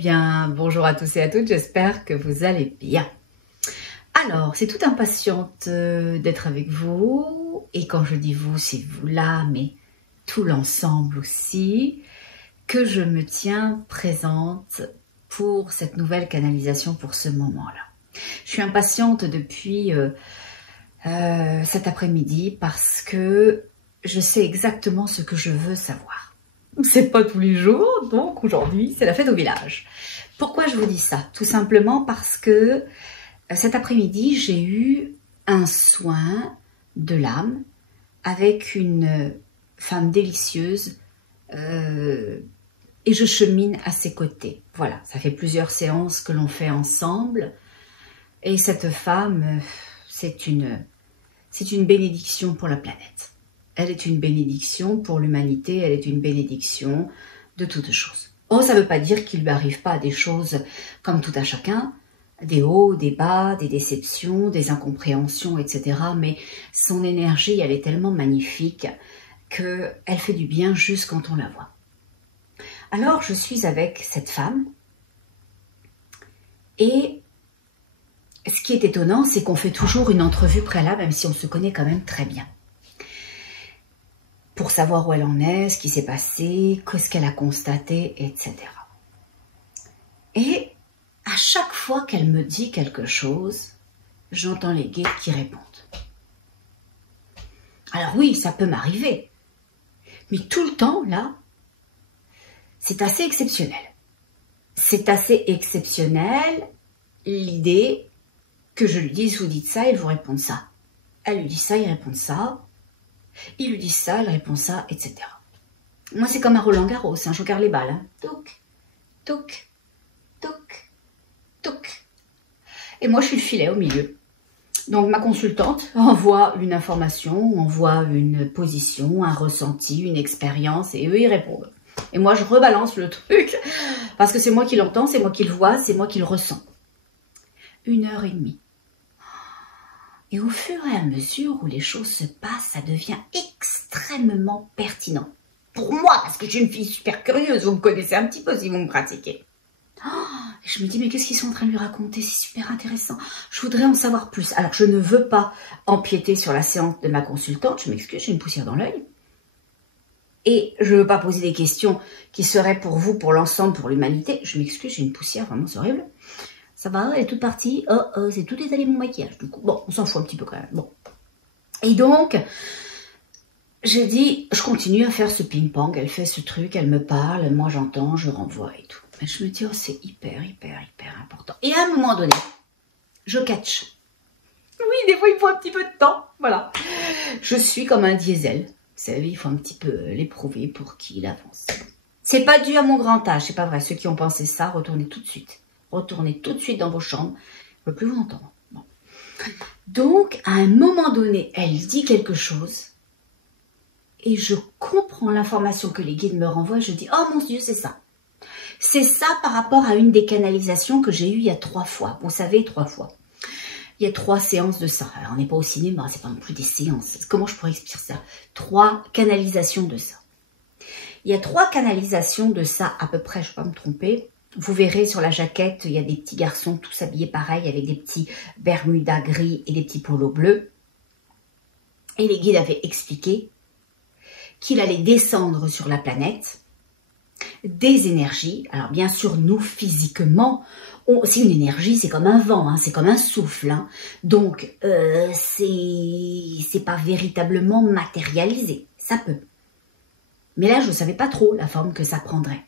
bien, bonjour à tous et à toutes, j'espère que vous allez bien. Alors, c'est toute impatiente d'être avec vous, et quand je dis vous, c'est vous là, mais tout l'ensemble aussi, que je me tiens présente pour cette nouvelle canalisation, pour ce moment-là. Je suis impatiente depuis cet après-midi parce que je sais exactement ce que je veux savoir. C'est pas tous les jours, donc aujourd'hui, c'est la fête au village. Pourquoi je vous dis ça? Tout simplement parce que cet après-midi, j'ai eu un soin de l'âme avec une femme délicieuse et je chemine à ses côtés. Voilà, ça fait plusieurs séances que l'on fait ensemble et cette femme, c'est une bénédiction pour la planète. Elle est une bénédiction pour l'humanité, elle est une bénédiction de toutes choses. Oh, ça ne veut pas dire qu'il ne lui arrive pas des choses comme tout à chacun, des hauts, des bas, des déceptions, des incompréhensions, etc. Mais son énergie, elle est tellement magnifique qu'elle fait du bien juste quand on la voit. Alors, je suis avec cette femme et ce qui est étonnant, c'est qu'on fait toujours une entrevue préalable, même si on se connaît quand même très bien. Pour savoir où elle en est, ce qui s'est passé, ce qu'elle a constaté, etc. Et à chaque fois qu'elle me dit quelque chose, j'entends les guides qui répondent. Alors oui, ça peut m'arriver, mais tout le temps, là, c'est assez exceptionnel. C'est assez exceptionnel l'idée que je lui dise, vous dites ça, il vous répond ça. Elle lui dit ça, il répond ça. Il lui dit ça, elle répond ça, etc. Moi, c'est comme à Roland-Garros, hein, je regarde les balles. Hein. Touc, touc, touc, touc. Et moi, je suis le filet au milieu. Donc, ma consultante envoie une information, envoie une position, un ressenti, une expérience, et eux, ils répondent. Et moi, je rebalance le truc, parce que c'est moi qui l'entends, c'est moi qui le vois, c'est moi qui le ressens. 1h30. Et au fur et à mesure où les choses se passent, ça devient extrêmement pertinent. Pour moi, parce que je suis une fille super curieuse, vous me connaissez un petit peu si vous me pratiquez. Et je me dis, mais qu'est-ce qu'ils sont en train de lui raconter? C'est super intéressant. Je voudrais en savoir plus. Alors, je ne veux pas empiéter sur la séance de ma consultante. Je m'excuse, j'ai une poussière dans l'œil. Et je ne veux pas poser des questions qui seraient pour vous, pour l'ensemble, pour l'humanité. Je m'excuse, j'ai une poussière, vraiment, c'est horrible. Ça va, elle est toute partie. C'est tout détalé mon maquillage. Du coup, bon, on s'en fout un petit peu quand même. Bon. Et donc, j'ai dit, je continue à faire ce ping-pong. Elle fait ce truc, elle me parle, moi j'entends, je renvoie et tout. Et je me dis, oh, c'est hyper important. Et à un moment donné, je catch. Oui, des fois, il faut un petit peu de temps. Voilà. Je suis comme un diesel. Vous savez, il faut un petit peu l'éprouver pour qu'il avance. C'est pas dû à mon grand âge, c'est pas vrai. Ceux qui ont pensé ça, retournez tout de suite. Retournez tout de suite dans vos chambres. Je ne veux plus vous entendre. Bon. Donc, à un moment donné, elle dit quelque chose et je comprends l'information que les guides me renvoient. Je dis, oh mon Dieu, c'est ça. C'est ça par rapport à une des canalisations que j'ai eues il y a 3 fois. Vous savez, 3 fois. Il y a 3 séances de ça. Alors, on n'est pas au cinéma, c'est pas non plus des séances. Comment je pourrais expliquer ça? 3 canalisations de ça. Il y a 3 canalisations de ça à peu près, je ne vais pas me tromper. Vous verrez sur la jaquette, il y a des petits garçons tous habillés pareil avec des petits bermudas gris et des petits polos bleus. Et les guides avaient expliqué qu'il allait descendre sur la planète des énergies. Alors bien sûr, nous physiquement, c'est une énergie, c'est comme un vent, hein, c'est comme un souffle. Hein. Donc, c'est pas véritablement matérialisé, ça peut. Mais là, je ne savais pas trop la forme que ça prendrait.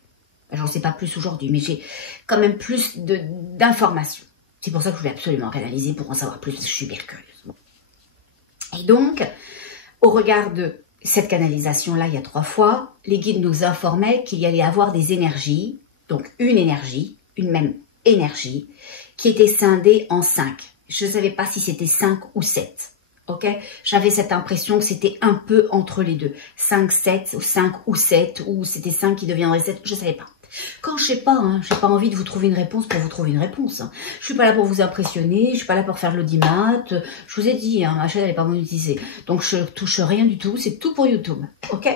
J'en sais pas plus aujourd'hui, mais j'ai quand même plus d'informations. C'est pour ça que je voulais absolument canaliser pour en savoir plus, parce que je suis bien curieuse. Bon. Et donc, au regard de cette canalisation-là, il y a 3 fois, les guides nous informaient qu'il y allait avoir des énergies, donc une même énergie, qui était scindée en 5. Je ne savais pas si c'était 5 ou 7. Ok, j'avais cette impression que c'était un peu entre les deux. 5, 7, ou 5 ou 7, ou c'était 5 qui deviendrait 7, je ne savais pas. Quand je sais pas, hein, j'ai pas envie de vous trouver une réponse pour vous trouver une réponse. Hein. Je suis pas là pour vous impressionner, je suis pas là pour faire l'audimat. Je vous ai dit, hein, ma chaîne elle est pas monétisée, donc je touche rien du tout, c'est tout pour YouTube, ok?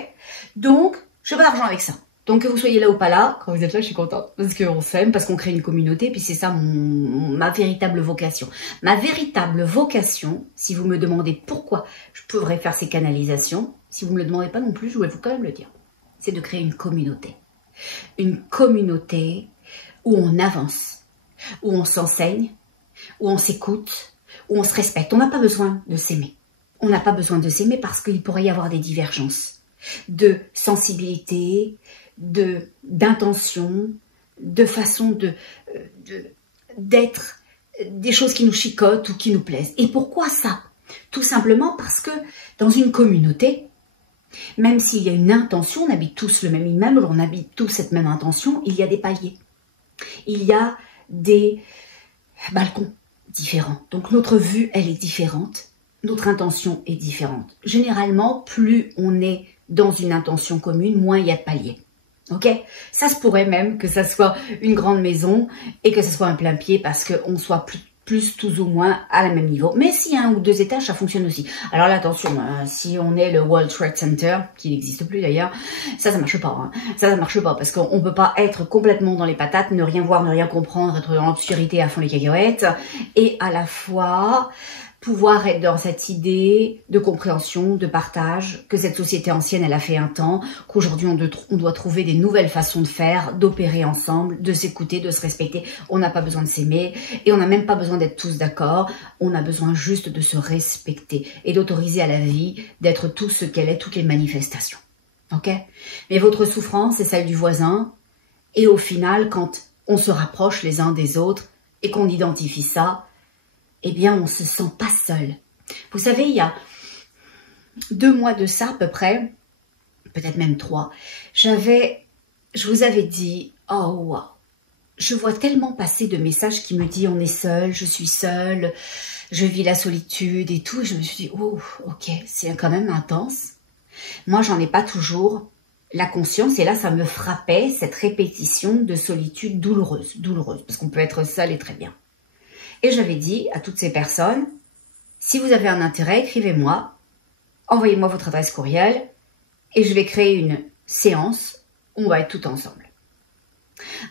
Donc je veux pas d'argent avec ça. Donc que vous soyez là ou pas là, quand vous êtes là, je suis contente. Parce qu'on s'aime, parce qu'on crée une communauté, puis c'est ça ma véritable vocation. Ma véritable vocation, si vous me demandez pourquoi je pourrais faire ces canalisations, si vous ne me le demandez pas non plus, je vais vous quand même le dire, c'est de créer une communauté. Une communauté où on avance, où on s'enseigne, où on s'écoute, où on se respecte. On n'a pas besoin de s'aimer. On n'a pas besoin de s'aimer parce qu'il pourrait y avoir des divergences de sensibilité, d'intention, de façon d'être, des choses qui nous chicotent ou qui nous plaisent. Et pourquoi ça? Tout simplement parce que dans une communauté, même s'il y a une intention, on habite tous le même immeuble, on habite tous cette même intention, il y a des paliers. Il y a des balcons différents. Donc notre vue, elle est différente. Notre intention est différente. Généralement, plus on est dans une intention commune, moins il y a de paliers. Ok? Ça se pourrait même que ça soit une grande maison et que ça soit un plein pied parce qu'on soit plus tous ou moins à la même niveau. Mais s'il y a un ou deux étages, ça fonctionne aussi. Alors là, attention, si on est le World Trade Center, qui n'existe plus d'ailleurs, ça marche pas. Hein. Ça marche pas parce qu'on peut pas être complètement dans les patates, ne rien voir, ne rien comprendre, être dans l'obscurité à fond les cacahuètes et à la fois pouvoir être dans cette idée de compréhension, de partage, que cette société ancienne, elle a fait un temps, qu'aujourd'hui on doit trouver des nouvelles façons de faire, d'opérer ensemble, de s'écouter, de se respecter. On n'a pas besoin de s'aimer et on n'a même pas besoin d'être tous d'accord. On a besoin juste de se respecter et d'autoriser à la vie d'être tout ce qu'elle est, toutes les manifestations. Ok? Mais votre souffrance est celle du voisin et au final, quand on se rapproche les uns des autres et qu'on identifie ça, eh bien, on se sent pas seul. Vous savez, il y a 2 mois de ça à peu près, peut-être même 3, je vous avais dit, oh wow, je vois tellement passer de messages qui me disent on est seul, je suis seule, je vis la solitude et tout. Et je me suis dit, oh, ok, c'est quand même intense. Moi, j'en ai pas toujours la conscience et là, ça me frappait, cette répétition de solitude douloureuse, parce qu'on peut être seul et très bien. Et j'avais dit à toutes ces personnes, si vous avez un intérêt, écrivez-moi, envoyez-moi votre adresse courriel et je vais créer une séance où on va être tout ensemble.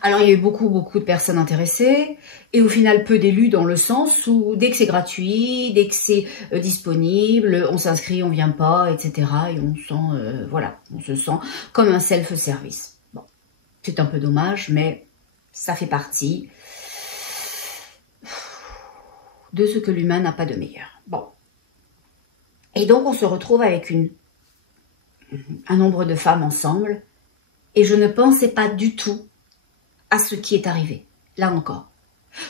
Alors, il y a eu beaucoup de personnes intéressées et au final, peu d'élus dans le sens où dès que c'est gratuit, dès que c'est disponible, on s'inscrit, on vient pas, etc. Et on sent, voilà, on se sent comme un self-service. Bon, c'est un peu dommage, mais ça fait partie de ce que l'humain n'a pas de meilleur. Bon. Et donc, on se retrouve avec un nombre de femmes ensemble, et je ne pensais pas du tout à ce qui est arrivé, là encore.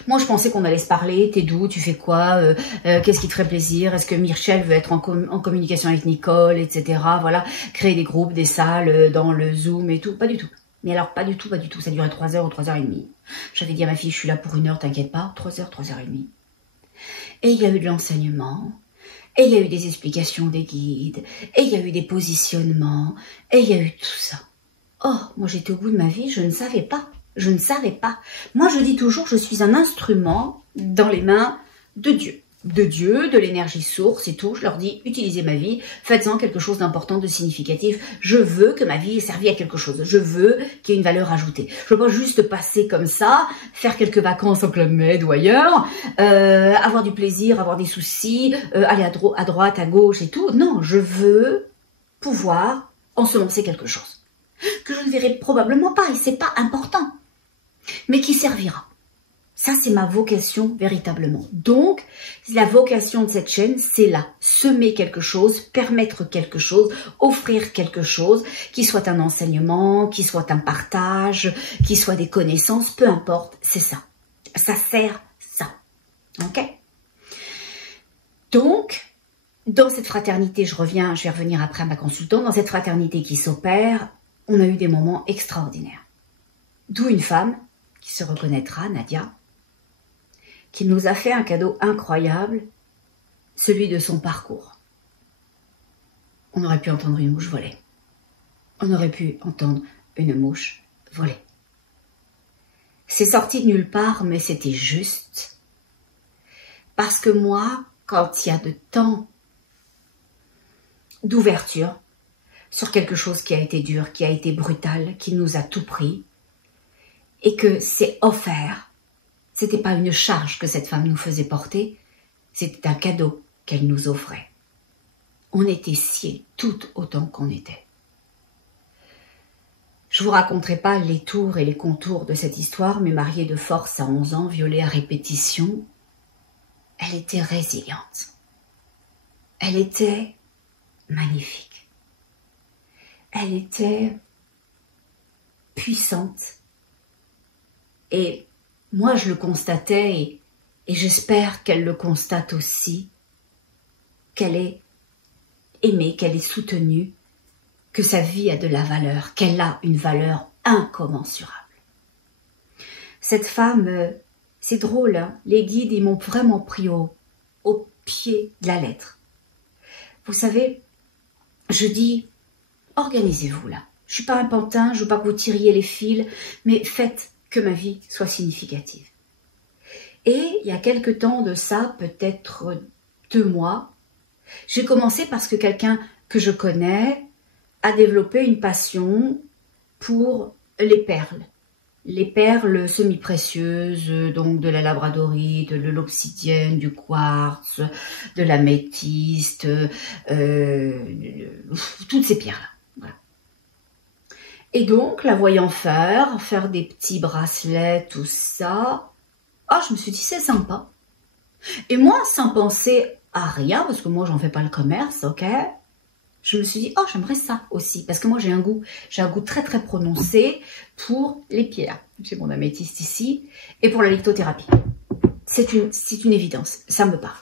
Moi, je pensais qu'on allait se parler, t'es d'où, tu fais quoi, qu'est-ce qui te ferait plaisir, est-ce que Michel veut être en communication avec Nicole, etc. Voilà, créer des groupes, des salles, dans le Zoom et tout, pas du tout. Mais alors, pas du tout, ça durait 3 heures ou 3h30. J'avais dit à ma fille, je suis là pour 1 heure, t'inquiète pas, 3 heures, 3h30. Et il y a eu de l'enseignement, et il y a eu des explications des guides, et il y a eu des positionnements, et il y a eu tout ça. Oh, moi j'étais au bout de ma vie, je ne savais pas. Moi je dis toujours, je suis un instrument dans les mains de Dieu. De l'énergie source et tout. Je leur dis, utilisez ma vie, faites-en quelque chose d'important, de significatif. Je veux que ma vie ait servi à quelque chose. Je veux qu'il y ait une valeur ajoutée. Je veux pas juste passer comme ça, faire quelques vacances au Club Med ou ailleurs, avoir du plaisir, avoir des soucis, aller à droite, à gauche et tout. Non, je veux pouvoir ensemencer quelque chose que je ne verrai probablement pas et c'est pas important, mais qui servira. Ça, c'est ma vocation véritablement. Donc, la vocation de cette chaîne, c'est là. Semer quelque chose, permettre quelque chose, offrir quelque chose, qui soit un enseignement, qui soit un partage, qui soit des connaissances, peu importe, c'est ça. Ça sert ça. Ok? Donc, dans cette fraternité, je vais revenir après à ma consultante, dans cette fraternité qui s'opère, on a eu des moments extraordinaires. D'où une femme, qui se reconnaîtra, Nadia, qui nous a fait un cadeau incroyable, celui de son parcours. On aurait pu entendre une mouche voler. On aurait pu entendre une mouche voler. C'est sorti de nulle part, mais c'était juste. Parce que moi, quand il y a de temps d'ouverture, sur quelque chose qui a été dur, qui a été brutal, qui nous a tout pris, et que c'est offert. C'était pas une charge que cette femme nous faisait porter, c'était un cadeau qu'elle nous offrait. On était sciés, toutes autant qu'on était. Je vous raconterai pas les tours et les contours de cette histoire, mais mariée de force à 11 ans, violée à répétition, elle était résiliente. Elle était magnifique. Elle était puissante. Et moi, je le constatais et j'espère qu'elle le constate aussi, qu'elle est aimée, qu'elle est soutenue, que sa vie a de la valeur, qu'elle a une valeur incommensurable. Cette femme, c'est drôle, hein, les guides, ils m'ont vraiment pris au pied de la lettre. Vous savez, je dis, organisez-vous là. Je suis pas un pantin, je veux pas que vous tiriez les fils, mais faites que ma vie soit significative. Et il y a quelque temps de ça, peut-être 2 mois, j'ai commencé parce que quelqu'un que je connais a développé une passion pour les perles semi-précieuses, donc de la labradorite, de l'obsidienne, du quartz, de l'améthyste, toutes ces pierres-là. Voilà. Et donc, la voyant faire des petits bracelets, tout ça, je me suis dit, c'est sympa. Et moi, sans penser à rien, parce que moi, j'en fais pas le commerce, ok, je me suis dit, j'aimerais ça aussi, parce que moi, j'ai un goût très, très prononcé pour les pierres. J'ai mon améthyste ici, et pour la lithothérapie. C'est une évidence, ça me parle.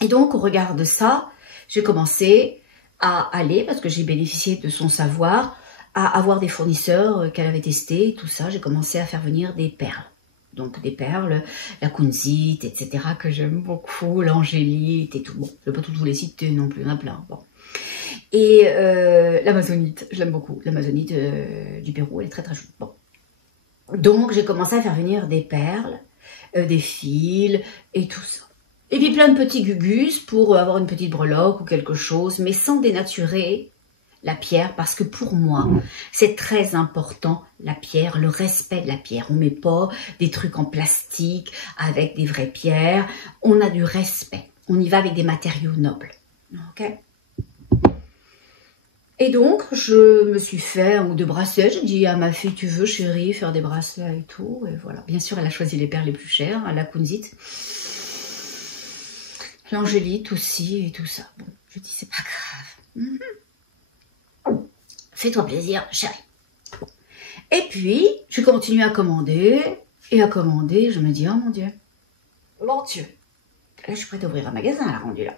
Et donc, au regard de ça, j'ai commencé à aller, parce que j'ai bénéficié de son savoir, à avoir des fournisseurs qu'elle avait testés, tout ça, j'ai commencé à faire venir des perles. Donc des perles, la kunzite, etc., que j'aime beaucoup, l'angélite et tout. Bon, je ne vais pas toutes vous les citer non plus, il y en a plein. Bon. Et l'amazonite, je l'aime beaucoup. L'amazonite du Pérou, elle est très très jolie. Bon. Donc j'ai commencé à faire venir des perles, des fils et tout ça. Et puis plein de petits gugus pour avoir une petite breloque ou quelque chose, mais sans dénaturer la pierre, parce que pour moi, c'est très important, la pierre, le respect de la pierre. On ne met pas des trucs en plastique avec des vraies pierres. On a du respect. On y va avec des matériaux nobles. Ok ? Et donc, je me suis fait 1 ou 2 bracelets. J'ai dit à ma fille, tu veux, chérie, faire des bracelets et tout. Et voilà. Bien sûr, elle a choisi les perles les plus chères, la kunzite. L'angélite aussi et tout ça. Bon, je dis, c'est pas grave. Fais-toi plaisir, chérie. Et puis, je continue à commander, et à commander, je me dis, oh mon Dieu, là, je suis prête à ouvrir un magasin, là, rendu là.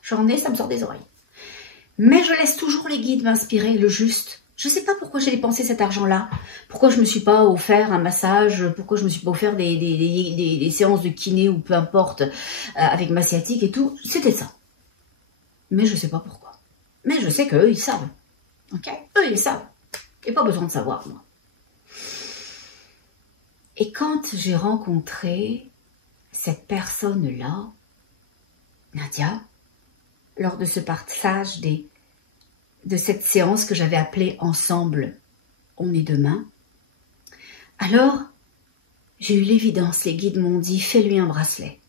J'en ai, ça me sort des oreilles. Mais je laisse toujours les guides m'inspirer le juste. Je ne sais pas pourquoi j'ai dépensé cet argent-là, pourquoi je ne me suis pas offert un massage, pourquoi je ne me suis pas offert des séances de kiné ou peu importe, avec ma sciatique et tout, c'était ça. Mais je ne sais pas pourquoi. Mais je sais qu'eux, ils savent. Ok, eux, ils savent. Il n'y a pas besoin de savoir, moi. Et quand j'ai rencontré cette personne-là, Nadia, lors de ce partage de cette séance que j'avais appelée Ensemble, on est demain, alors j'ai eu l'évidence, les guides m'ont dit, fais-lui un bracelet.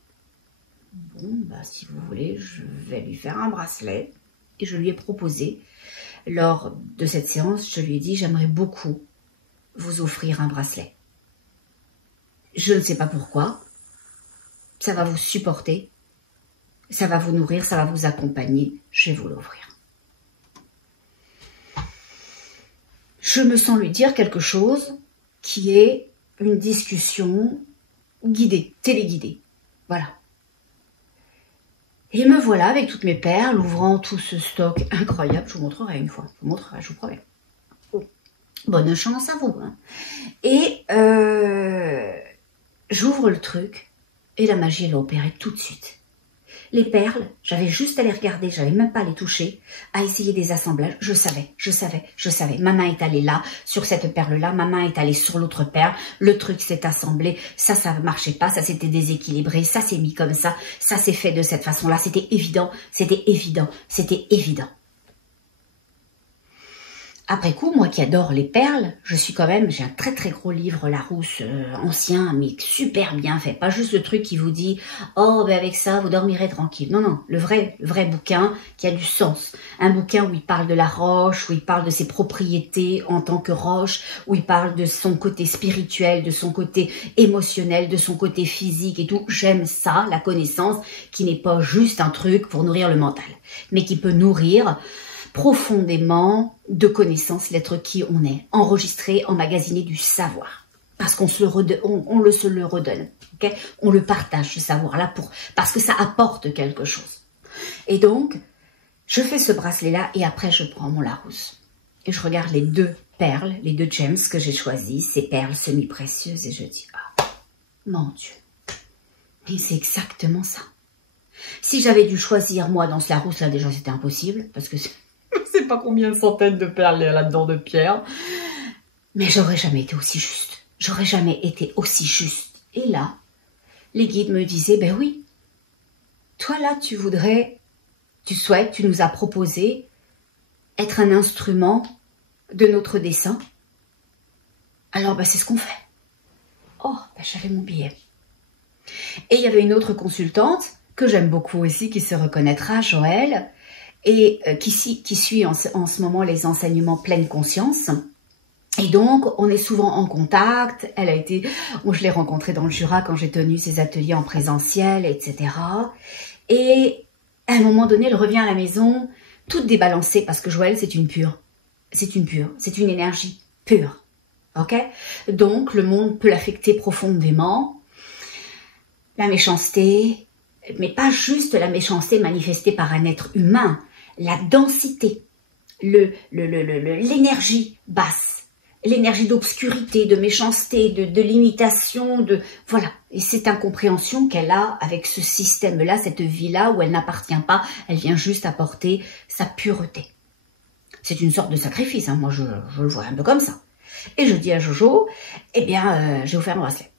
Bon, si vous voulez, je vais lui faire un bracelet. Et je lui ai proposé, lors de cette séance, je lui ai dit, j'aimerais beaucoup vous offrir un bracelet. Je ne sais pas pourquoi, ça va vous supporter, ça va vous nourrir, ça va vous accompagner, je vais vous l'offrir. Je me sens lui dire quelque chose qui est une discussion guidée, téléguidée, voilà. Et me voilà avec toutes mes perles, ouvrant tout ce stock incroyable. Je vous montrerai une fois. Je vous montrerai, je vous promets. Bonne chance à vous. Hein. Et j'ouvre le truc et la magie, elle a opéré tout de suite. Les perles, j'avais juste à les regarder, j'avais même pas à les toucher, à essayer des assemblages. Je savais. Ma main est allée là, sur cette perle-là, ma main est allée sur l'autre perle, le truc s'est assemblé, ça marchait pas, ça s'était déséquilibré, ça s'est mis comme ça s'est fait de cette façon-là, c'était évident. après coup, moi qui adore les perles, j'ai un très très gros livre Larousse ancien, mais super bien fait. Pas juste le truc qui vous dit, oh ben avec ça vous dormirez tranquille. Non, non, le vrai bouquin qui a du sens. Un bouquin où il parle de la roche, où il parle de ses propriétés en tant que roche, où il parle de son côté spirituel, de son côté émotionnel, de son côté physique et tout. J'aime ça, la connaissance, qui n'est pas juste un truc pour nourrir le mental, mais qui peut nourrir profondément de connaissances, l'être qui on est, enregistré, emmagasiné du savoir. Parce qu'on se le redonne, okay? On le partage, ce savoir-là, parce que ça apporte quelque chose. Et donc, je fais ce bracelet-là et après je prends mon Larousse. Et je regarde les 2 perles, les 2 gems que j'ai choisis, ces perles semi-précieuses, et je dis, ah, mon Dieu, mais c'est exactement ça. Si j'avais dû choisir, moi, dans ce Larousse-là, déjà c'était impossible, parce que c'est pas combien de centaines de perles il y a là-dedans de pierre. Mais j'aurais jamais été aussi juste. J'aurais jamais été aussi juste. Et là, les guides me disaient, ben oui, toi là, tu nous as proposé être un instrument de notre dessein. Alors, ben c'est ce qu'on fait. Oh, ben j'avais mon billet. Et il y avait une autre consultante, que j'aime beaucoup aussi, qui se reconnaîtra, Joël, et qui suit en ce moment les enseignements pleine conscience. Et donc, on est souvent en contact. Je l'ai rencontrée dans le Jura quand j'ai tenu ces ateliers en présentiel, etc. Et à un moment donné, elle revient à la maison, toute débalancée, parce que Joël, c'est une pure. C'est une énergie pure. Ok? Donc, le monde peut l'affecter profondément. La méchanceté, mais pas juste la méchanceté manifestée par un être humain, la densité, l'énergie basse, l'énergie d'obscurité, de méchanceté, de limitation, voilà. Et cette incompréhension qu'elle a avec ce système-là, cette vie-là où elle n'appartient pas, elle vient juste apporter sa pureté. C'est une sorte de sacrifice, hein. Moi je le vois un peu comme ça. Et je dis à Jojo, eh bien, je vais vous faire un bracelet.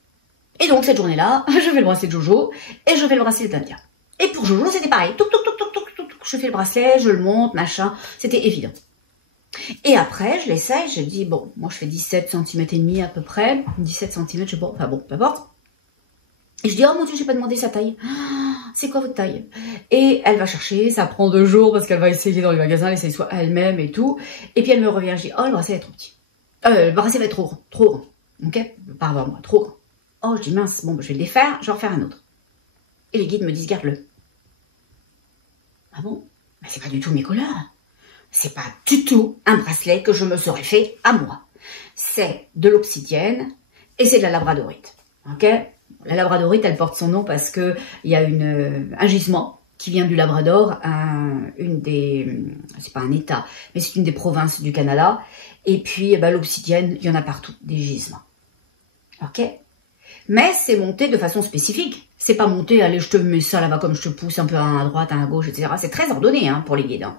Et donc cette journée-là, je fais le bracelet de Jojo et je fais le bracelet d'India. Et pour Jojo, c'était pareil. Touc, touc, touc, touc, touc, touc. Je fais le bracelet, je le monte, machin. C'était évident. Et après, je l'essaye, je dis, bon, moi je fais 17 cm et demi à peu près. 17 cm, je sais pas, enfin bon, peu importe. Et je dis, oh mon Dieu, j'ai pas demandé sa taille. Ah, c'est quoi votre taille? Et elle va chercher, ça prend 2 jours parce qu'elle va essayer dans les magasins, elle essaye soit elle-même et tout. Et puis elle me revient, je dis, oh le bracelet est trop petit. Le bracelet va être trop grand, trop grand. Ok? Pardon, moi, trop grand. Oh, je dis, mince, bon, je vais le défaire, je vais en refaire un autre. Et les guides me disent, garde-le. Ah bon? Mais c'est pas du tout mes couleurs. C'est pas du tout un bracelet que je me serais fait à moi. C'est de l'obsidienne et c'est de la labradorite. Ok? La labradorite, elle porte son nom parce que il y a un gisement qui vient du Labrador, c'est pas un état, mais c'est une des provinces du Canada. Et puis, l'obsidienne, il y en a partout, des gisements. Ok? Mais c'est monté de façon spécifique. C'est pas monté, allez, je te mets ça là-bas comme je te pousse un peu à droite, à gauche, etc. C'est très ordonné hein, pour les guides. Hein.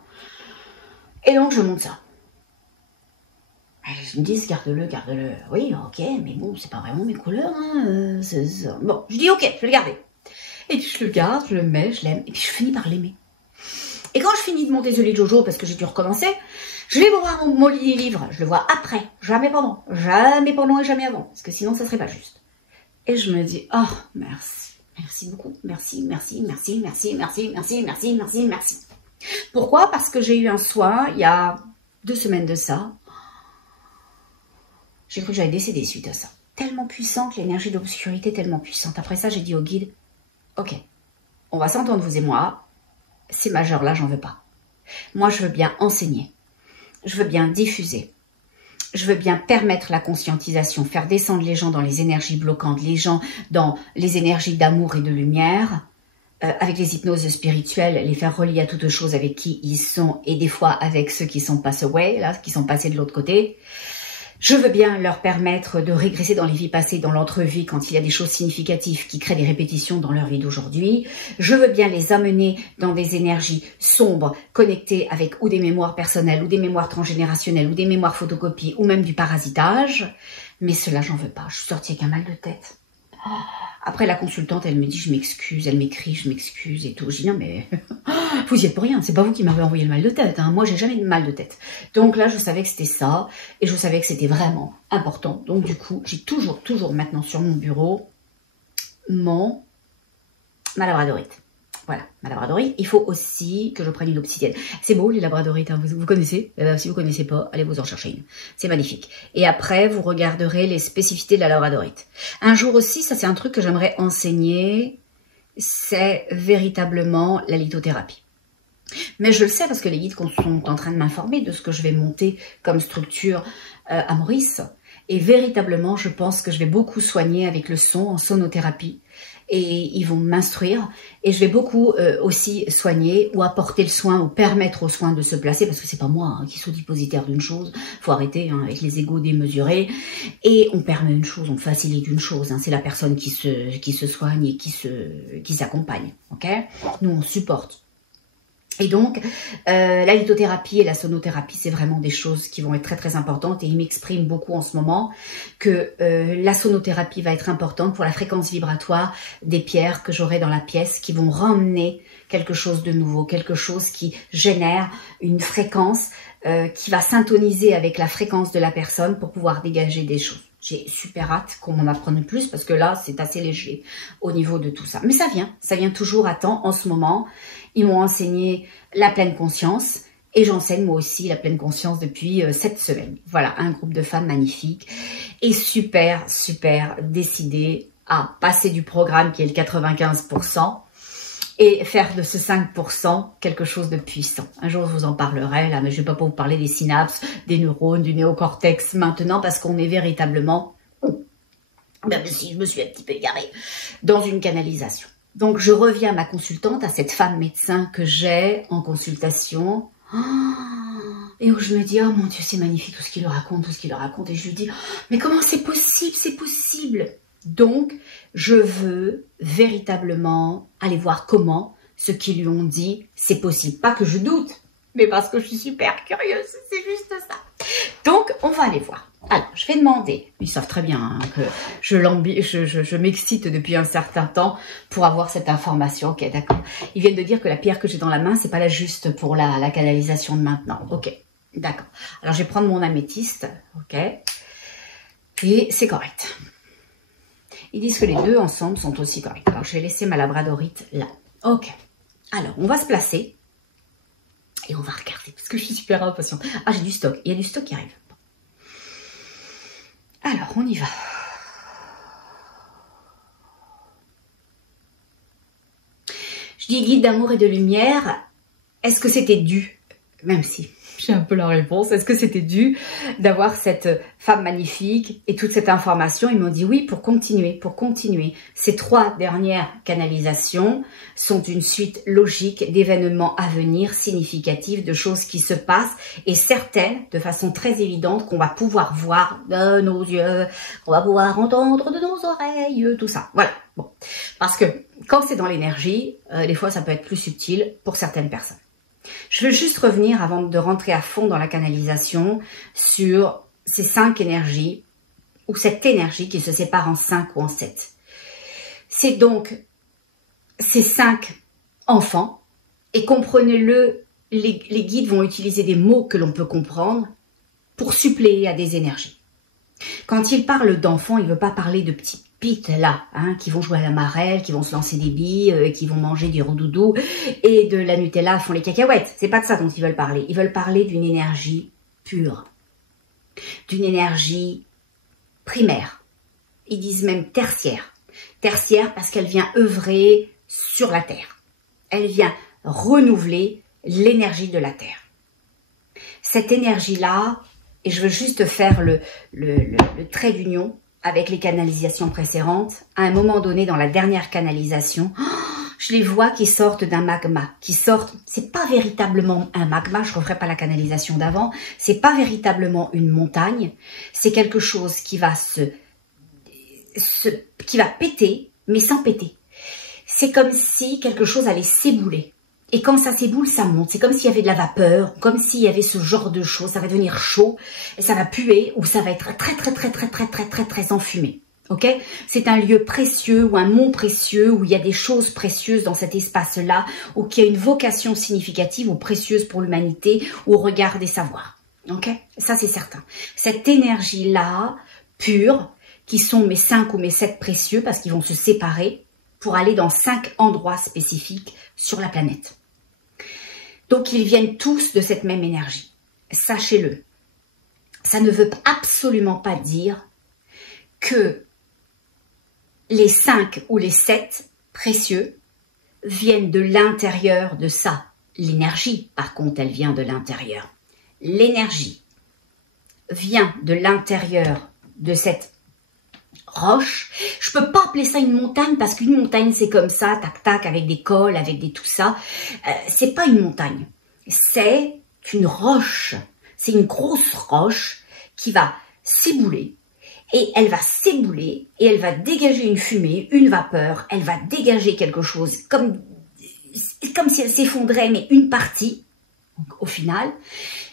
Et donc, je monte ça. Ils me disent, garde-le, garde-le. Oui, ok, mais bon, c'est pas vraiment mes couleurs. Hein, bon, je dis, ok, je vais le garder. Et puis, je le garde, je le mets, je l'aime. Et puis, je finis par l'aimer. Et quand je finis de monter ce lit de Jojo, parce que j'ai dû recommencer, je vais voir mon livre. Je le vois après, jamais pendant et jamais avant. Parce que sinon, ça serait pas juste. Et je me dis, oh, merci. Merci beaucoup. Merci, merci, merci, merci, merci, merci, merci, merci, merci. Pourquoi? Parce que j'ai eu un soin, il y a 2 semaines de ça. J'ai cru que j'allais décéder suite à ça. Tellement puissante, l'énergie d'obscurité tellement puissante. Après ça, j'ai dit au guide, ok, on va s'entendre vous et moi. Ces majeurs-là, j'en veux pas. Moi, je veux bien enseigner. Je veux bien diffuser. Je veux bien permettre la conscientisation, faire descendre les gens dans les énergies bloquantes, les gens dans les énergies d'amour et de lumière, avec les hypnoses spirituelles, les faire relier à toutes choses avec qui ils sont et des fois avec ceux qui sont passed away, là, qui sont passés de l'autre côté. Je veux bien leur permettre de régresser dans les vies passées, dans l'entrevie, quand il y a des choses significatives qui créent des répétitions dans leur vie d'aujourd'hui. Je veux bien les amener dans des énergies sombres, connectées avec ou des mémoires personnelles, ou des mémoires transgénérationnelles, ou des mémoires photocopies, ou même du parasitage. Mais cela, j'en veux pas. Je suis sortie avec un mal de tête. Oh, Après, la consultante, elle me dit, je m'excuse, elle m'écrit, je m'excuse et tout. Je dis, non, mais vous y êtes pour rien, c'est pas vous qui m'avez envoyé le mal de tête. Hein. Moi, j'ai jamais de mal de tête. Donc là, je savais que c'était ça, et je savais que c'était vraiment important. Donc du coup, j'ai toujours maintenant sur mon bureau, ma labradorite. Voilà, ma labradorite. Il faut aussi que je prenne une obsidienne. C'est beau les labradorites, hein, vous connaissez. Si vous connaissez pas, allez vous en chercher une. C'est magnifique. Et après, vous regarderez les spécificités de la labradorite. Un jour aussi, ça c'est un truc que j'aimerais enseigner, c'est véritablement la lithothérapie. Mais je le sais parce que les guides sont en train de m'informer de ce que je vais monter comme structure à Maurice. Et véritablement, je pense que je vais beaucoup soigner avec le son en sonothérapie. Et ils vont m'instruire. Et je vais beaucoup aussi soigner ou apporter le soin ou permettre aux soins de se placer. Parce que c'est pas moi qui suis dépositaire d'une chose. Faut arrêter hein, avec les égos démesurés. Et on permet une chose, on facilite une chose. Hein, c'est la personne qui se soigne et qui s'accompagne. Ok? Nous, on supporte. Et donc, la lithothérapie et la sonothérapie, c'est vraiment des choses qui vont être très très importantes. Et il m'exprime beaucoup en ce moment que la sonothérapie va être importante pour la fréquence vibratoire des pierres que j'aurai dans la pièce, qui vont ramener quelque chose de nouveau, quelque chose qui génère une fréquence qui va syntoniser avec la fréquence de la personne pour pouvoir dégager des choses. J'ai super hâte qu'on m'en apprenne plus parce que là, c'est assez léger au niveau de tout ça. Mais ça vient toujours à temps en ce moment. Ils m'ont enseigné la pleine conscience et j'enseigne moi aussi la pleine conscience depuis 7 semaines. Voilà, un groupe de femmes magnifiques et super décidées à passer du programme qui est le 95% et faire de ce 5% quelque chose de puissant. Un jour, je vous en parlerai, là, mais je ne vais pas vous parler des synapses, des neurones, du néocortex maintenant, parce qu'on est véritablement, même si je me suis un petit peu égarée, dans une canalisation. Donc, je reviens à ma consultante, à cette femme médecin que j'ai en consultation, et où je me dis, oh mon Dieu, c'est magnifique tout ce qu'il raconte, et je lui dis, mais comment c'est possible, c'est possible. Donc, je veux véritablement aller voir comment ce qu'ils lui ont dit, c'est possible. Pas que je doute, mais parce que je suis super curieuse, c'est juste ça. Donc, on va aller voir. Alors, je vais demander, ils savent très bien hein, que je m'excite depuis un certain temps pour avoir cette information. Ok, d'accord. Ils viennent de dire que la pierre que j'ai dans la main, c'est pas la juste pour la canalisation de maintenant. Ok, d'accord. Alors, je vais prendre mon améthyste, ok, et c'est correct. Ils disent que les deux ensemble sont aussi corrects. Alors, je vais laisser ma labradorite là. Ok. Alors, on va se placer. Et on va regarder, parce que je suis super impatiente. Ah, j'ai du stock. Il y a du stock qui arrive. Alors, on y va. Je dis guide d'amour et de lumière. Est-ce que c'était dû, même si j'ai un peu la réponse, est-ce que c'était dû d'avoir cette femme magnifique et toute cette information? Ils m'ont dit oui, pour continuer. Ces 3 dernières canalisations sont une suite logique d'événements à venir, significatifs, de choses qui se passent et certaines, de façon très évidente, qu'on va pouvoir voir de nos yeux, qu'on va pouvoir entendre de nos oreilles, tout ça. Voilà. Bon. Parce que quand c'est dans l'énergie, des fois ça peut être plus subtil pour certaines personnes. Je veux juste revenir, avant de rentrer à fond dans la canalisation, sur ces 5 énergies, ou cette énergie qui se sépare en 5 ou en 7. C'est donc ces 5 enfants, et comprenez-le, les guides vont utiliser des mots que l'on peut comprendre pour suppléer à des énergies. Quand ils parlent d'enfants, ils ne veulent pas parler de petits pites là, hein, qui vont jouer à la marelle, qui vont se lancer des billes, qui vont manger du roudoudou et de la Nutella font les cacahuètes. C'est pas de ça dont ils veulent parler. Ils veulent parler d'une énergie pure, d'une énergie primaire. Ils disent même tertiaire. Tertiaire parce qu'elle vient œuvrer sur la terre. Elle vient renouveler l'énergie de la terre. Cette énergie-là, et je veux juste faire le trait d'union avec les canalisations précédentes, à un moment donné dans la dernière canalisation, je les vois qui sortent d'un magma, c'est pas véritablement un magma, je referai pas la canalisation d'avant, c'est pas véritablement une montagne, c'est quelque chose qui va qui va péter, mais sans péter. C'est comme si quelque chose allait s'ébouler. Et quand ça s'éboule, ça monte. C'est comme s'il y avait de la vapeur, comme s'il y avait ce genre de choses. Ça va devenir chaud, et ça va puer, ou ça va être très enfumé. Ok, c'est un lieu précieux ou un mont précieux où il y a des choses précieuses dans cet espace-là, ou qui a une vocation significative ou précieuse pour l'humanité au regard des savoirs. Ok, ça c'est certain. Cette énergie-là, pure, qui sont mes 5 ou mes 7 précieux, parce qu'ils vont se séparer pour aller dans 5 endroits spécifiques sur la planète. Donc ils viennent tous de cette même énergie. Sachez-le. Ça ne veut absolument pas dire que les 5 ou les 7 précieux viennent de l'intérieur de ça. L'énergie, par contre, elle vient de l'intérieur. L'énergie vient de l'intérieur de cette roche. Je peux pas appeler ça une montagne parce qu'une montagne, c'est comme ça, tac, tac, avec des cols, avec des tout ça. C'est pas une montagne. C'est une roche. C'est une grosse roche qui va s'ébouler. Et elle va s'ébouler et elle va dégager une fumée, une vapeur, elle va dégager quelque chose comme si elle s'effondrait, mais une partie, donc, au final.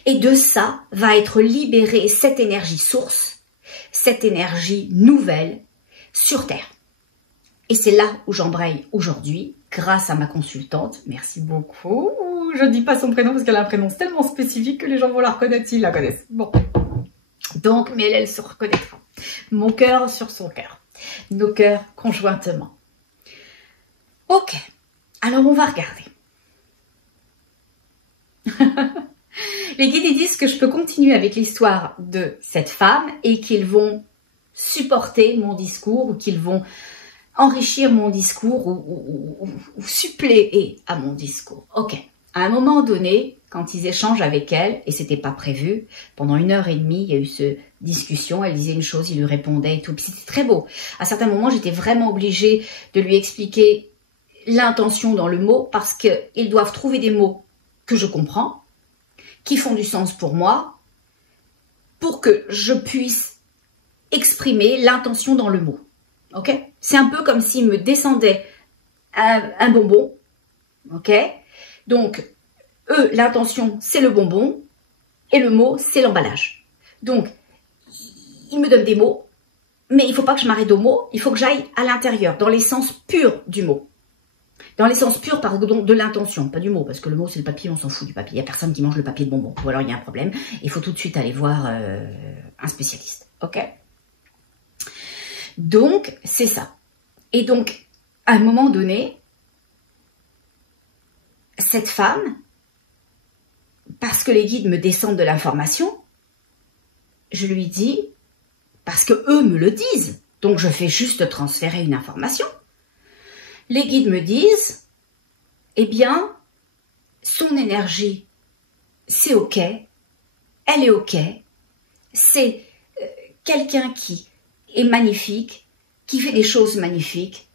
Et de ça va être libérée cette énergie source, cette énergie nouvelle sur Terre. Et c'est là où j'embraye aujourd'hui, grâce à ma consultante. Merci beaucoup. Je ne dis pas son prénom parce qu'elle a un prénom tellement spécifique que les gens vont la reconnaître s'ils la connaissent. Bon. Donc, mais elle se reconnaîtra. Mon cœur sur son cœur. Nos cœurs conjointement. Ok. Alors, on va regarder. Les guides ils disent que je peux continuer avec l'histoire de cette femme et qu'ils vont supporter mon discours ou qu'ils vont enrichir mon discours ou suppléer à mon discours. Ok. À un moment donné, quand ils échangent avec elle, et c'était pas prévu, pendant 1h30, il y a eu cette discussion, elle disait une chose, il lui répondait et tout, puis c'était très beau. À certains moments, j'étais vraiment obligée de lui expliquer l'intention dans le mot, parce qu'ils doivent trouver des mots que je comprends, qui font du sens pour moi, pour que je puisse exprimer l'intention dans le mot. Ok? C'est un peu comme s'il me descendait un bonbon, ok? Donc, eux, l'intention, c'est le bonbon, et le mot, c'est l'emballage. Donc, ils me donnent des mots, mais il ne faut pas que je m'arrête aux mots, il faut que j'aille à l'intérieur, dans l'essence pure du mot. Dans l'essence pure, pardon, de l'intention, pas du mot, parce que le mot, c'est le papier, on s'en fout du papier. Il n'y a personne qui mange le papier de bonbon, ou alors il y a un problème, il faut tout de suite aller voir un spécialiste, ok? Donc, c'est ça. Et donc, à un moment donné, cette femme, parce que les guides me descendent de l'information, je lui dis, parce que eux me le disent, donc je fais juste transférer une information. Les guides me disent, eh bien, son énergie, c'est ok, elle est ok, c'est quelqu'un qui est magnifique, qui fait des choses magnifiques,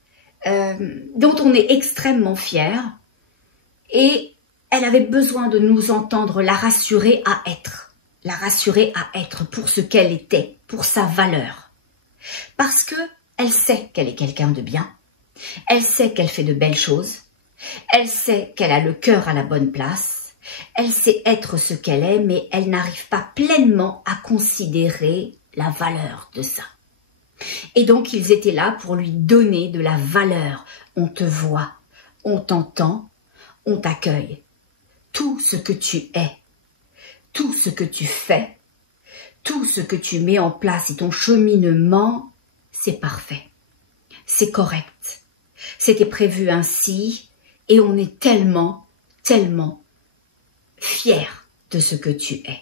dont on est extrêmement fier, et elle avait besoin de nous entendre la rassurer à être pour ce qu'elle était, pour sa valeur. Parce que elle sait qu'elle est quelqu'un de bien, elle sait qu'elle fait de belles choses, elle sait qu'elle a le cœur à la bonne place, elle sait être ce qu'elle est, mais elle n'arrive pas pleinement à considérer la valeur de ça. Et donc ils étaient là pour lui donner de la valeur. On te voit, on t'entend, on t'accueille. Tout ce que tu es, tout ce que tu fais, tout ce que tu mets en place et ton cheminement, c'est parfait, c'est correct, c'était prévu ainsi et on est tellement, tellement fiers de ce que tu es.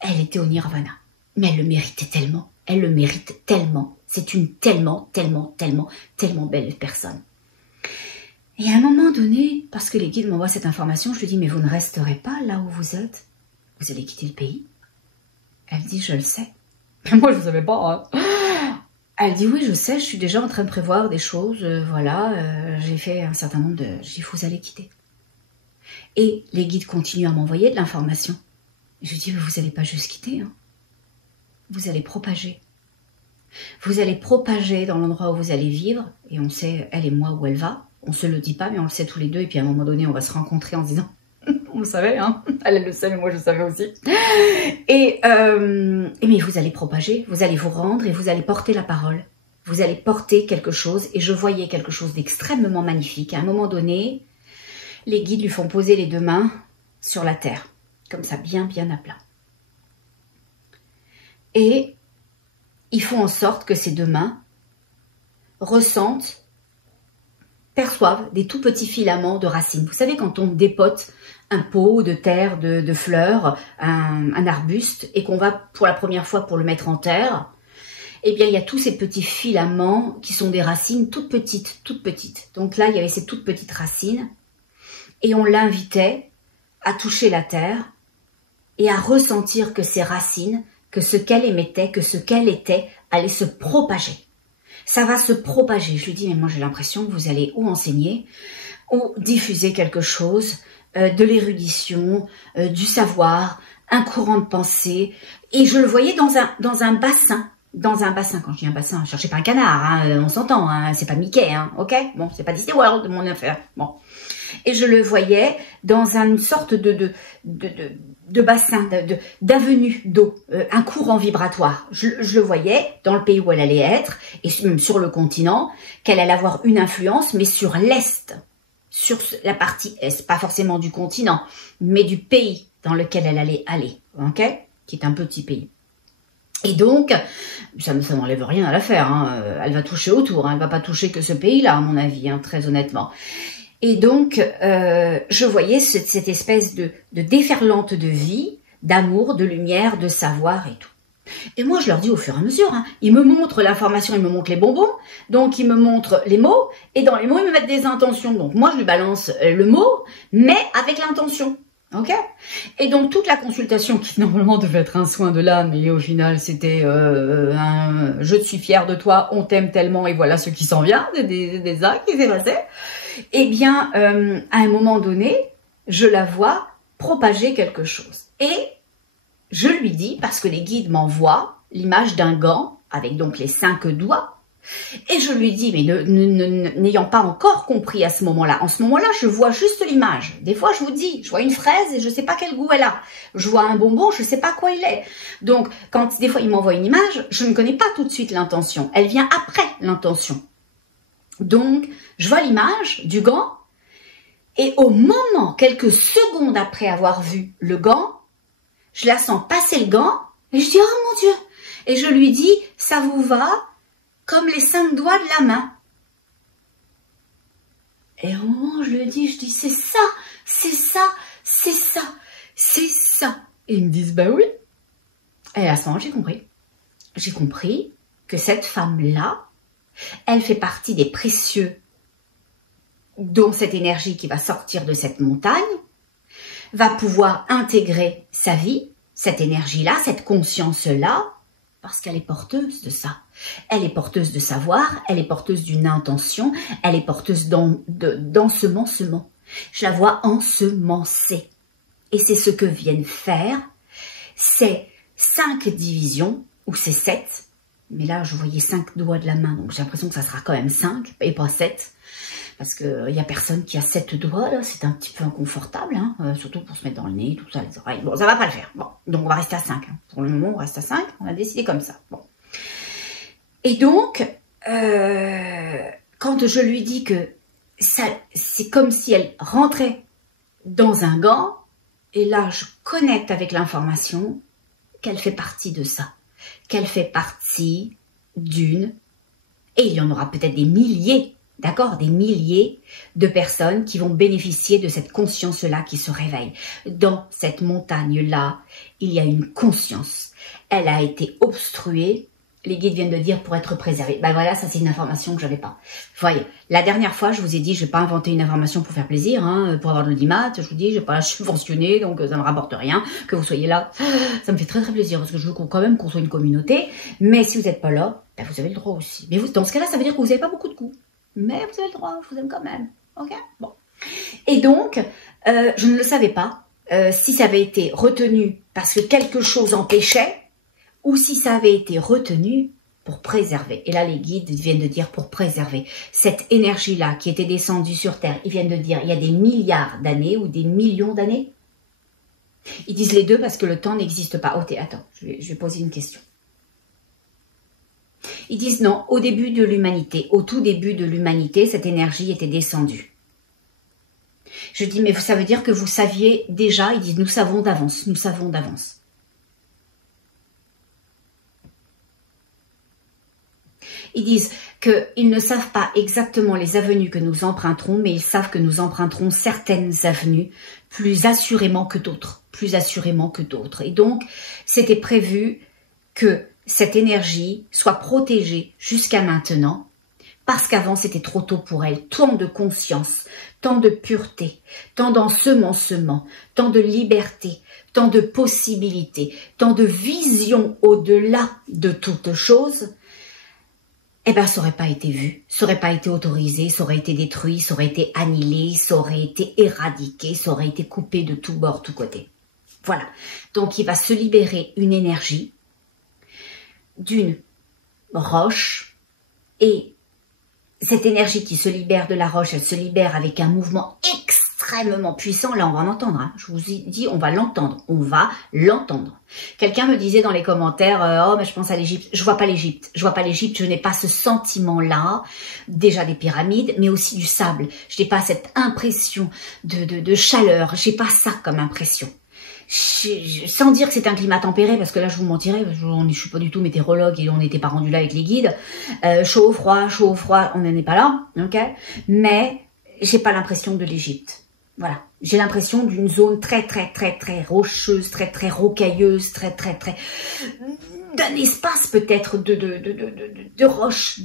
Elle était au nirvana, mais elle le méritait tellement, elle le mérite tellement, c'est une tellement, tellement, tellement, tellement belle personne. Et à un moment donné, parce que les guides m'envoient cette information, je lui dis, mais vous ne resterez pas là où vous êtes? Vous allez quitter le pays? Elle dit, je le sais. Mais moi, je ne savais pas. Hein. Elle dit, oui, je sais, je suis déjà en train de prévoir des choses. Voilà, j'ai fait un certain nombre de... Je dis, vous allez quitter. Et les guides continuent à m'envoyer de l'information. Je lui dis, mais vous n'allez pas juste quitter. Hein. Vous allez propager. Vous allez propager dans l'endroit où vous allez vivre. Et on sait, elle et moi, où elle va. On se le dit pas, mais on le sait tous les deux. Et puis à un moment donné, on va se rencontrer en se disant On le savait, hein. Elle le sait, mais moi je le savais aussi. Mais vous allez propager, vous allez vous rendre et vous allez porter la parole. Vous allez porter quelque chose, et je voyais quelque chose d'extrêmement magnifique. À un moment donné, les guides lui font poser les 2 mains sur la terre, comme ça, bien à plat. Et ils font en sorte que ces 2 mains perçoivent des tout petits filaments de racines. Vous savez, quand on dépote un pot de terre, de fleurs, un arbuste, et qu'on va pour la première fois pour le mettre en terre, eh bien, il y a tous ces petits filaments qui sont des racines toutes petites, toutes petites. Donc là, il y avait ces toutes petites racines, et on l'invitait à toucher la terre et à ressentir que ces racines, que ce qu'elle émettait, que ce qu'elle était, allait se propager. Ça va se propager. Je lui dis, mais moi j'ai l'impression que vous allez ou enseigner, ou diffuser quelque chose, de l'érudition, du savoir, un courant de pensée. Et je le voyais dans un bassin. Dans un bassin, quand je dis un bassin, cherchez pas un canard, hein, on s'entend, hein, c'est pas Mickey, hein, ok? Bon, c'est pas Disney World, mon affaire, bon. Et je le voyais dans une sorte de bassin, d'avenue d'eau, un courant vibratoire. Je le voyais dans le pays où elle allait être, et même sur le continent, qu'elle allait avoir une influence, mais sur l'Est, sur la partie Est, pas forcément du continent, mais du pays dans lequel elle allait aller, ok? Qui est un petit pays. Et donc, ça n'enlève rien à l'affaire, hein. Elle va toucher autour, hein. Elle va pas toucher que ce pays-là, à mon avis, hein, très honnêtement. Et donc, je voyais cette espèce de déferlante de vie, d'amour, de lumière, de savoir et tout. Et moi, je leur dis au fur et à mesure, hein, ils me montrent l'information, ils me montrent les bonbons, donc ils me montrent les mots, et dans les mots, ils me mettent des intentions. Donc moi, je lui balance le mot, mais avec l'intention. Ok. Et donc toute la consultation qui normalement devait être un soin de l'âme, mais au final c'était un je suis fière de toi, on t'aime tellement et voilà ce qui s'en vient, des actes qui s'est passé. Eh bien, à un moment donné, je la vois propager quelque chose. Et je lui dis, parce que les guides m'envoient l'image d'un gant avec donc les 5 doigts. Et je lui dis, mais n'ayant pas encore compris à ce moment-là, en ce moment-là, je vois juste l'image. Des fois, je vous dis, je vois une fraise et je ne sais pas quel goût elle a. Je vois un bonbon, je ne sais pas quoi il est. Donc, quand des fois, il m'envoie une image, je ne connais pas tout de suite l'intention. Elle vient après l'intention. Donc, je vois l'image du gant et au moment, quelques secondes après avoir vu le gant, je la sens passer le gant et je dis, oh mon Dieu! Et je lui dis, ça vous va? Comme les 5 doigts de la main. Et au moment où je lui dis, c'est ça, c'est ça, c'est ça, c'est ça. Et ils me disent, bah oui. Et à ce moment, j'ai compris. J'ai compris que cette femme-là, elle fait partie des précieux dont cette énergie qui va sortir de cette montagne va pouvoir intégrer sa vie, cette énergie-là, cette conscience-là, parce qu'elle est porteuse de ça. Elle est porteuse de savoir, elle est porteuse d'une intention, elle est porteuse d'ensemencement. Je la vois ensemencer. Et c'est ce que viennent faire ces 5 divisions, ou ces 7. Mais là, je voyais 5 doigts de la main, donc j'ai l'impression que ça sera quand même 5 et pas 7. Parce qu'il n'y a personne qui a 7 doigts, là, c'est un petit peu inconfortable, hein, surtout pour se mettre dans le nez, tout ça, les oreilles. Bon, ça va pas le faire. Bon, donc on va rester à 5. Hein. Pour le moment, on reste à 5, on a décidé comme ça. Bon. Et donc, quand je lui dis que c'est comme si elle rentrait dans un gant, et là, je connecte avec l'information qu'elle fait partie de ça, qu'elle fait partie d'une, et il y en aura peut-être des milliers, d'accord, des milliers de personnes qui vont bénéficier de cette conscience-là qui se réveille. Dans cette montagne-là, il y a une conscience. Elle a été obstruée, les guides viennent de dire, pour être préservée. Ben voilà, ça c'est une information que j'avais pas. Voyez, la dernière fois, je vous ai dit, je vais pas inventer une information pour faire plaisir, hein, pour avoir de l'audimat. Je vous dis, je vais pas subventionner, donc ça me rapporte rien que vous soyez là. Ça me fait très très plaisir parce que je veux quand même qu'on soit une communauté. Mais si vous n'êtes pas là, ben vous avez le droit aussi. Mais vous, dans ce cas-là, ça veut dire que vous n'avez pas beaucoup de goût. Mais vous avez le droit, je vous aime quand même. Ok, bon. Et donc, je ne le savais pas si ça avait été retenu parce que quelque chose empêchait, ou si ça avait été retenu pour préserver. Et là, les guides viennent de dire pour préserver. Cette énergie-là qui était descendue sur Terre, ils viennent de dire il y a des milliards d'années ou des millions d'années, Ils disent les deux parce que le temps n'existe pas. Ok, attends, je vais poser une question. Ils disent non, au début de l'humanité, au tout début de l'humanité, cette énergie était descendue. Je dis, mais ça veut dire que vous saviez déjà. Ils disent, nous savons d'avance, nous savons d'avance. Ils disent qu'ils ne savent pas exactement les avenues que nous emprunterons, mais ils savent que nous emprunterons certaines avenues plus assurément que d'autres, plus assurément que d'autres. Et donc, c'était prévu que cette énergie soit protégée jusqu'à maintenant, parce qu'avant c'était trop tôt pour elle. Tant de conscience, tant de pureté, tant d'ensemencement, tant de liberté, tant de possibilités, tant de vision au-delà de toute chose. Eh bien, ça n'aurait pas été vu, ça n'aurait pas été autorisé, ça aurait été détruit, ça aurait été annihilé, ça aurait été éradiqué, ça aurait été coupé de tous bords, tous côtés. Voilà. Donc, il va se libérer une énergie d'une roche, et cette énergie qui se libère de la roche, elle se libère avec un mouvement extrêmement puissant. Là, on va en entendre. Hein. Je vous ai dit, on va l'entendre. On va l'entendre. Quelqu'un me disait dans les commentaires, oh, mais je pense à l'Égypte. Je vois pas l'Égypte. Je vois pas l'Égypte. Je n'ai pas ce sentiment-là. Déjà des pyramides, mais aussi du sable. Je n'ai pas cette impression de chaleur. J'ai pas ça comme impression. Sans dire que c'est un climat tempéré, parce que là je vous mentirais, je suis pas du tout météorologue et on n'était pas rendu là avec les guides. Chaud, froid, on n'en est pas là, ok. Mais j'ai pas l'impression de l'Égypte. Voilà, j'ai l'impression d'une zone très rocheuse, très rocailleuse, très d'un espace peut-être de roches,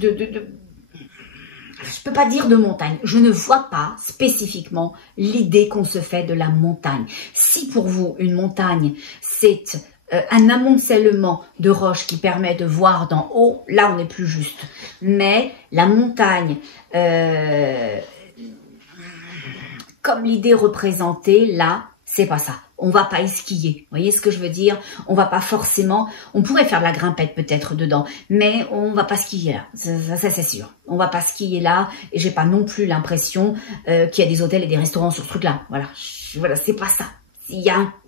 je peux pas dire de montagne. Je ne vois pas spécifiquement l'idée qu'on se fait de la montagne. Si pour vous, une montagne, c'est un amoncellement de roches qui permet de voir d'en haut, là on est plus juste. Mais la montagne, comme l'idée représentée, là, c'est pas ça. On va pas y skier. Vous voyez ce que je veux dire? On va pas forcément... On pourrait faire de la grimpette peut-être dedans, mais on va pas skier là. Ça c'est sûr. On va pas skier là, et j'ai pas non plus l'impression qu'il y a des hôtels et des restaurants sur ce truc-là. Voilà, c'est pas ça.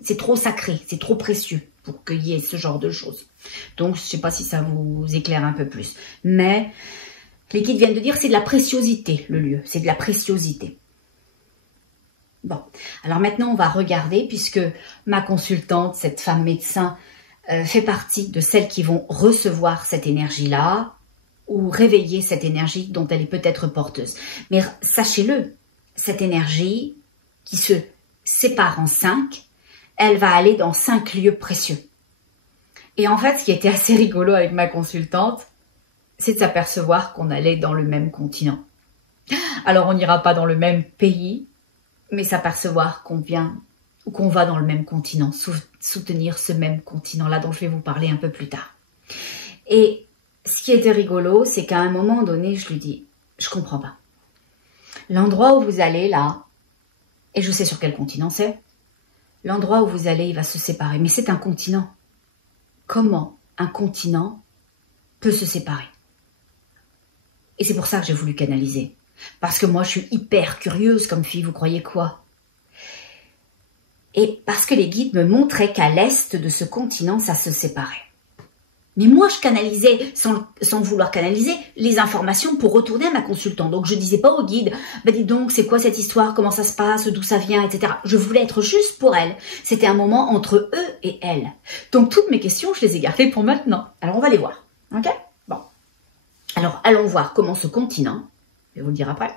C'est trop sacré, c'est trop précieux pour qu'il y ait ce genre de choses. Donc, je sais pas si ça vous éclaire un peu plus. Mais les guides viennent de dire c'est de la préciosité, le lieu. C'est de la préciosité. Bon, alors maintenant on va regarder, puisque ma consultante, cette femme médecin, fait partie de celles qui vont recevoir cette énergie-là ou réveiller cette énergie dont elle est peut-être porteuse. Mais sachez-le, cette énergie qui se sépare en 5, elle va aller dans 5 lieux précieux. Et en fait, ce qui était assez rigolo avec ma consultante, c'est de s'apercevoir qu'on allait dans le même continent. Alors on n'ira pas dans le même pays, mais s'apercevoir qu'on vient ou qu'on va dans le même continent, soutenir ce même continent-là dont je vais vous parler un peu plus tard. Et ce qui était rigolo, c'est qu'à un moment donné, je lui dis, je comprends pas. L'endroit où vous allez là, et je sais sur quel continent c'est, l'endroit où vous allez, il va se séparer, mais c'est un continent. Comment un continent peut se séparer? Et c'est pour ça que j'ai voulu canaliser. Parce que moi, je suis hyper curieuse comme fille, vous croyez quoi? Et parce que les guides me montraient qu'à l'est de ce continent, ça se séparait. Mais moi, je canalisais, sans vouloir canaliser, les informations pour retourner à ma consultante. Donc, je disais pas au guide, bah dis donc, c'est quoi cette histoire, comment ça se passe, d'où ça vient, etc. Je voulais être juste pour elle. C'était un moment entre eux et elle. Donc, toutes mes questions, je les ai gardées pour maintenant. Alors, on va les voir. Ok? Bon. Alors, allons voir comment ce continent, je vais vous le dire après,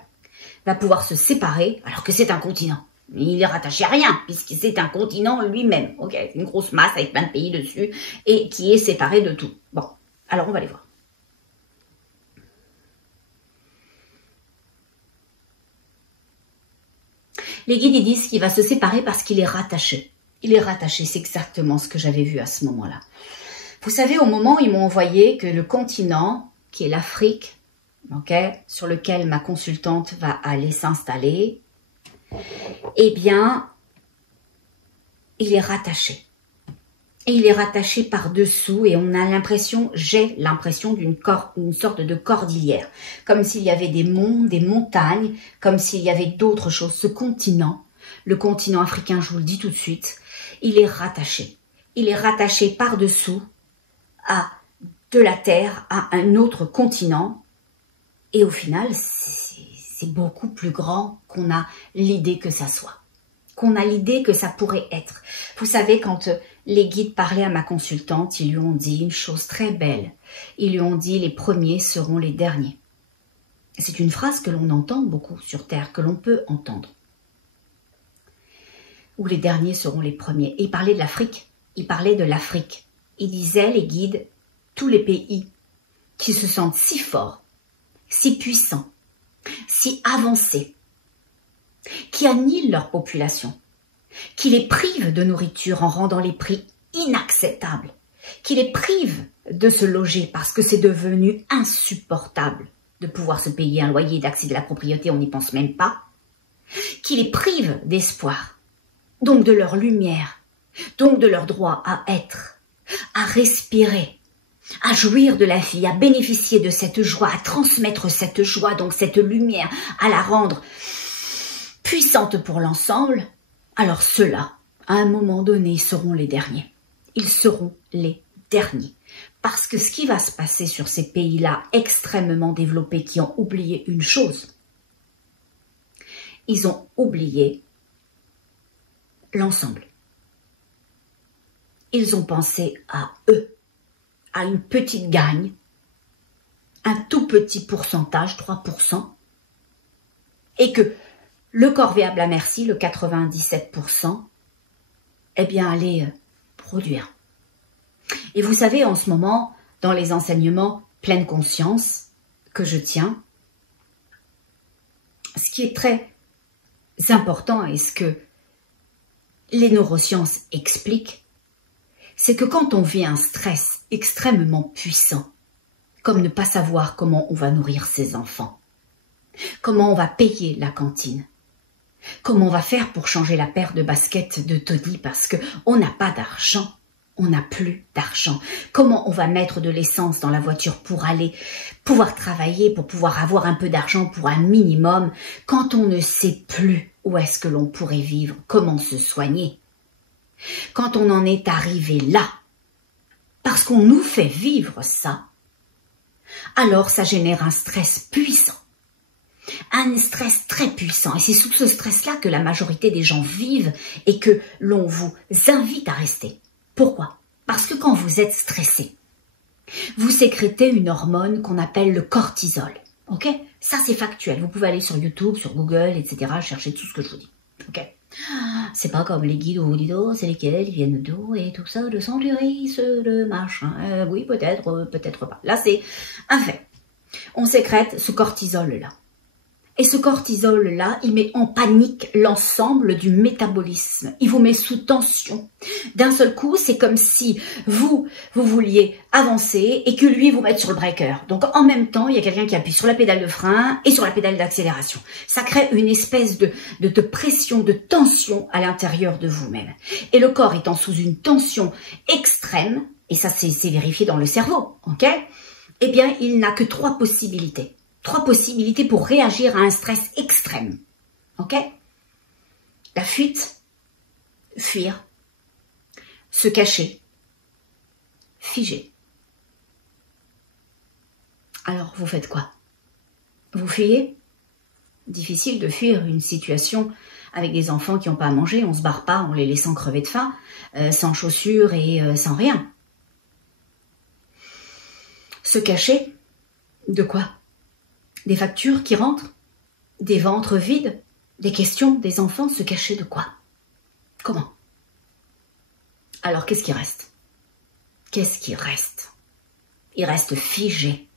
va pouvoir se séparer alors que c'est un continent. Il est rattaché à rien, puisque c'est un continent lui-même. Ok, c'est une grosse masse avec plein de pays dessus et qui est séparé de tout. Bon, alors on va les voir. Les guides ils disent qu'il va se séparer parce qu'il est rattaché. Il est rattaché, c'est exactement ce que j'avais vu à ce moment-là. Vous savez, au moment où ils m'ont envoyé que le continent, qui est l'Afrique, okay, sur lequel ma consultante va aller s'installer, eh bien, il est rattaché. Et il est rattaché par-dessous et on a l'impression, j'ai l'impression d'une sorte de cordillère. Comme s'il y avait des monts, des montagnes, comme s'il y avait d'autres choses. Ce continent, le continent africain, je vous le dis tout de suite, il est rattaché. Il est rattaché par-dessous à de la Terre, à un autre continent. Et au final, c'est beaucoup plus grand qu'on a l'idée que ça soit. Qu'on a l'idée que ça pourrait être. Vous savez, quand les guides parlaient à ma consultante, ils lui ont dit une chose très belle. Ils lui ont dit « les premiers seront les derniers ». C'est une phrase que l'on entend beaucoup sur Terre, que l'on peut entendre. Ou les derniers seront les premiers. Et il parlait de l'Afrique. Il parlait de l'Afrique. Il disait, les guides, tous les pays qui se sentent si forts, si puissants, si avancés, qui annihilent leur population, qui les privent de nourriture en rendant les prix inacceptables, qui les privent de se loger parce que c'est devenu insupportable de pouvoir se payer un loyer, d'accéder à la propriété, on n'y pense même pas, qui les privent d'espoir, donc de leur lumière, donc de leur droit à être, à respirer, à jouir de la vie, à bénéficier de cette joie, à transmettre cette joie, donc cette lumière, à la rendre puissante pour l'ensemble, alors ceux-là, à un moment donné, seront les derniers. Ils seront les derniers. Parce que ce qui va se passer sur ces pays-là extrêmement développés qui ont oublié une chose, ils ont oublié l'ensemble. Ils ont pensé à eux, à une petite gagne, un tout petit pourcentage, 3%, et que le corvéable à merci, le 97%, eh bien, allait produire. Et vous savez, en ce moment, dans les enseignements pleine conscience que je tiens, ce qui est très important et ce que les neurosciences expliquent, c'est que quand on vit un stress extrêmement puissant, comme ne pas savoir comment on va nourrir ses enfants, comment on va payer la cantine, comment on va faire pour changer la paire de baskets de Tony parce qu'on n'a pas d'argent, on n'a plus d'argent. Comment on va mettre de l'essence dans la voiture pour aller pouvoir travailler, pour pouvoir avoir un peu d'argent pour un minimum, quand on ne sait plus où est-ce que l'on pourrait vivre, comment se soigner. Quand on en est arrivé là, parce qu'on nous fait vivre ça, alors ça génère un stress puissant. Un stress très puissant. Et c'est sous ce stress-là que la majorité des gens vivent et que l'on vous invite à rester. Pourquoi? Parce que quand vous êtes stressé, vous sécrétez une hormone qu'on appelle le cortisol. Ok? Ça, c'est factuel. Vous pouvez aller sur YouTube, sur Google, etc. chercher tout ce que je vous dis. Ok? C'est pas comme les guides où vous dites, oh, c'est lesquels, ils viennent d'où, et tout ça, de Santuris, de machin. Oui, peut-être, peut-être pas. Là, c'est un fait. On sécrète ce cortisol-là. Et ce cortisol-là, il met en panique l'ensemble du métabolisme. Il vous met sous tension. D'un seul coup, c'est comme si vous vouliez avancer et que lui vous mette sur le breaker. Donc en même temps, il y a quelqu'un qui appuie sur la pédale de frein et sur la pédale d'accélération. Ça crée une espèce de pression, de tension à l'intérieur de vous-même. Et le corps étant sous une tension extrême, et ça c'est vérifié dans le cerveau, ok? Eh bien, il n'a que 3 possibilités. 3 possibilités pour réagir à un stress extrême. Ok? La fuite, fuir, se cacher, figer. Alors, vous faites quoi? Vous fuyez? Difficile de fuir une situation avec des enfants qui n'ont pas à manger, on ne se barre pas en les laissant crever de faim, sans chaussures et sans rien. Se cacher? De quoi? Des factures qui rentrent, des ventres vides, des questions des enfants, se cacher de quoi? Comment? Alors qu'est-ce qui reste? Qu'est-ce qui reste? Il reste figé.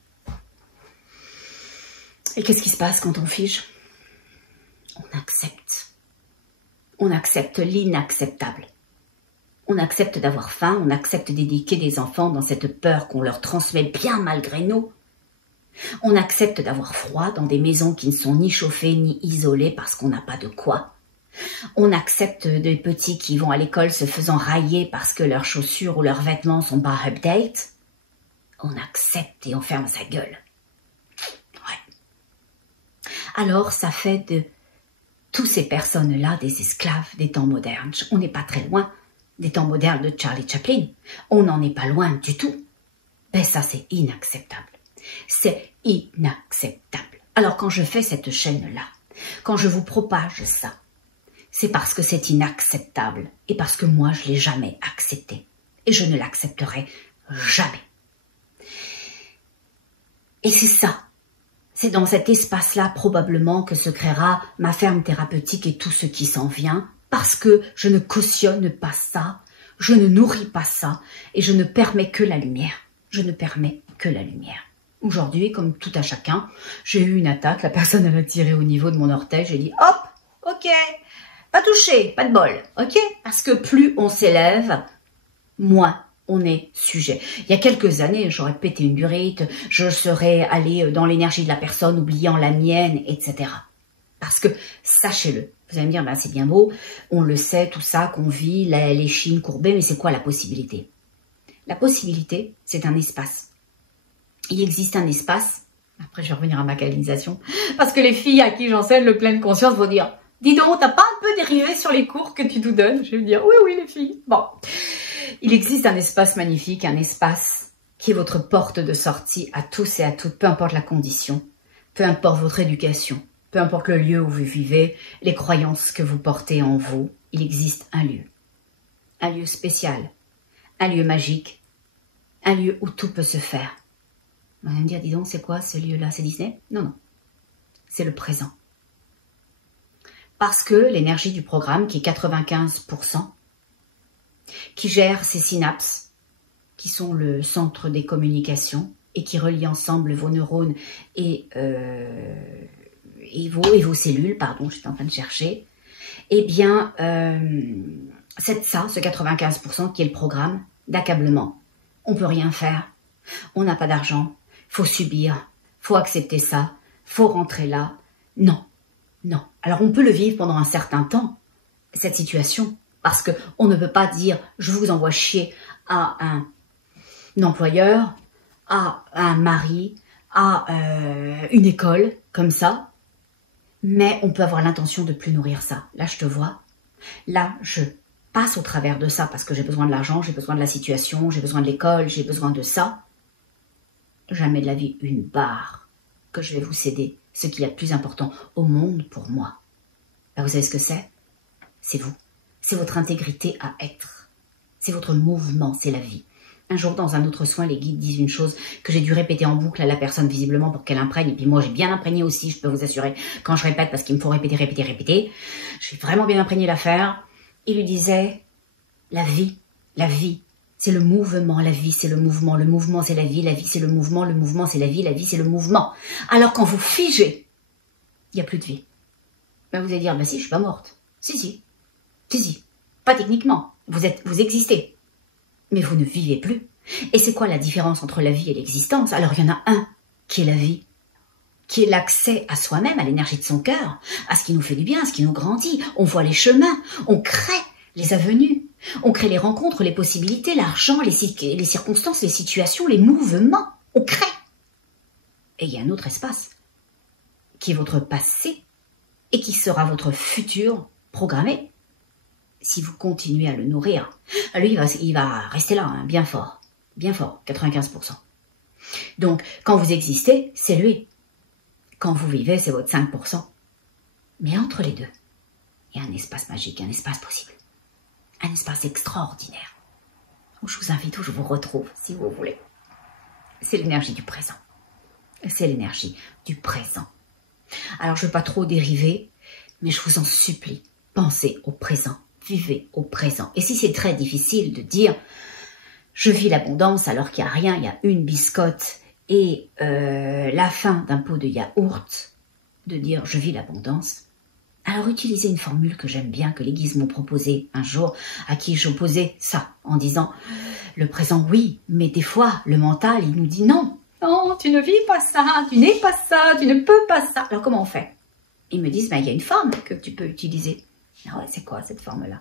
Et qu'est-ce qui se passe quand on fige? On accepte. On accepte l'inacceptable. On accepte d'avoir faim, on accepte d'éduquer des enfants dans cette peur qu'on leur transmet bien malgré nous. On accepte d'avoir froid dans des maisons qui ne sont ni chauffées ni isolées parce qu'on n'a pas de quoi. On accepte des petits qui vont à l'école se faisant railler parce que leurs chaussures ou leurs vêtements sont pas update. On accepte et on ferme sa gueule. Ouais. Alors ça fait de toutes ces personnes-là des esclaves des temps modernes. On n'est pas très loin des temps modernes de Charlie Chaplin. On n'en est pas loin du tout. Ben ça, c'est inacceptable. C'est inacceptable. Alors quand je fais cette chaîne-là, quand je vous propage ça, c'est parce que c'est inacceptable et parce que moi, je ne l'ai jamais accepté. Et je ne l'accepterai jamais. Et c'est ça. C'est dans cet espace-là probablement que se créera ma ferme thérapeutique et tout ce qui s'en vient, parce que je ne cautionne pas ça, je ne nourris pas ça, et je ne permets que la lumière. Je ne permets que la lumière. Aujourd'hui, comme tout à chacun, j'ai eu une attaque, la personne elle a tiré au niveau de mon orteil, j'ai dit hop, ok, pas touché, pas de bol, ok, parce que plus on s'élève, moins on est sujet. Il y a quelques années, j'aurais pété une durite, je serais allée dans l'énergie de la personne, oubliant la mienne, etc. Parce que, sachez-le, vous allez me dire, ben, c'est bien beau, on le sait, tout ça, qu'on vit, les chines courbées, mais c'est quoi la possibilité? La possibilité, c'est un espace. Il existe un espace, après je vais revenir à ma canalisation, parce que les filles à qui j'enseigne le pleine conscience vont dire, dis donc, t'as pas un peu dérivé sur les cours que tu nous donnes? Je vais me dire, oui, oui les filles, bon. Il existe un espace magnifique, un espace qui est votre porte de sortie à tous et à toutes, peu importe la condition, peu importe votre éducation, peu importe le lieu où vous vivez, les croyances que vous portez en vous, il existe un lieu spécial, un lieu magique, un lieu où tout peut se faire. Vous allez me dire, dis donc, c'est quoi ce lieu-là? C'est Disney? Non, non. C'est le présent. Parce que l'énergie du programme, qui est 95%, qui gère ces synapses, qui sont le centre des communications, et qui relie ensemble vos neurones et vos cellules, pardon, j'étais en train de chercher, eh bien, c'est ça, ce 95% qui est le programme d'accablement. On ne peut rien faire, on n'a pas d'argent, faut subir, faut accepter ça, faut rentrer là. Non, non. Alors on peut le vivre pendant un certain temps, cette situation, parce qu'on ne peut pas dire « je vous envoie chier » à un employeur, à un mari, à une école, comme ça. Mais on peut avoir l'intention de plus nourrir ça. Là, je te vois. Là, je passe au travers de ça parce que j'ai besoin de l'argent, j'ai besoin de la situation, j'ai besoin de l'école, j'ai besoin de ça. Jamais de la vie une barre que je vais vous céder. Ce qui est le plus important au monde pour moi. Ben, vous savez ce que c'est? C'est vous. C'est votre intégrité à être. C'est votre mouvement, c'est la vie. Un jour, dans un autre soin, les guides disent une chose que j'ai dû répéter en boucle à la personne visiblement pour qu'elle imprègne. Et puis moi, j'ai bien imprégné aussi, je peux vous assurer, quand je répète, parce qu'il me faut répéter. J'ai vraiment bien imprégné l'affaire. Il lui disait, la vie, c'est le mouvement, la vie, c'est le mouvement, c'est la vie c'est le mouvement, c'est la vie c'est le mouvement. Alors quand vous figez, il n'y a plus de vie. Ben, vous allez dire, ben si, je suis pas morte. Si. Pas techniquement, vous existez. Mais vous ne vivez plus. Et c'est quoi la différence entre la vie et l'existence? Alors il y en a un qui est la vie, qui est l'accès à soi-même, à l'énergie de son cœur, à ce qui nous fait du bien, à ce qui nous grandit. On voit les chemins, on crée les avenues, on crée les rencontres, les possibilités, l'argent, les circonstances, les situations, les mouvements. On crée. Et il y a un autre espace, qui est votre passé, et qui sera votre futur programmé. Si vous continuez à le nourrir, lui, il va rester là, hein, bien fort, 95%. Donc, quand vous existez, c'est lui. Quand vous vivez, c'est votre 5%. Mais entre les deux, il y a un espace magique, un espace possible, un espace extraordinaire, où je vous invite, où je vous retrouve, si vous voulez. C'est l'énergie du présent. C'est l'énergie du présent. Alors, je ne veux pas trop dériver, mais je vous en supplie, pensez au présent. Vivez au présent. Et si c'est très difficile de dire « je vis l'abondance alors qu'il n'y a rien, il y a une biscotte et la fin d'un pot de yaourt », de dire « je vis l'abondance », alors utilisez une formule que j'aime bien, que les guises m'ont proposée un jour, à qui j'opposais ça, en disant « le présent, oui, mais des fois, le mental, il nous dit « non, non, tu ne vis pas ça, tu n'es pas ça, tu ne peux pas ça ». Alors comment on fait? Ils me disent ben, « il y a une forme que tu peux utiliser ». Ah ouais, c'est quoi cette forme-là?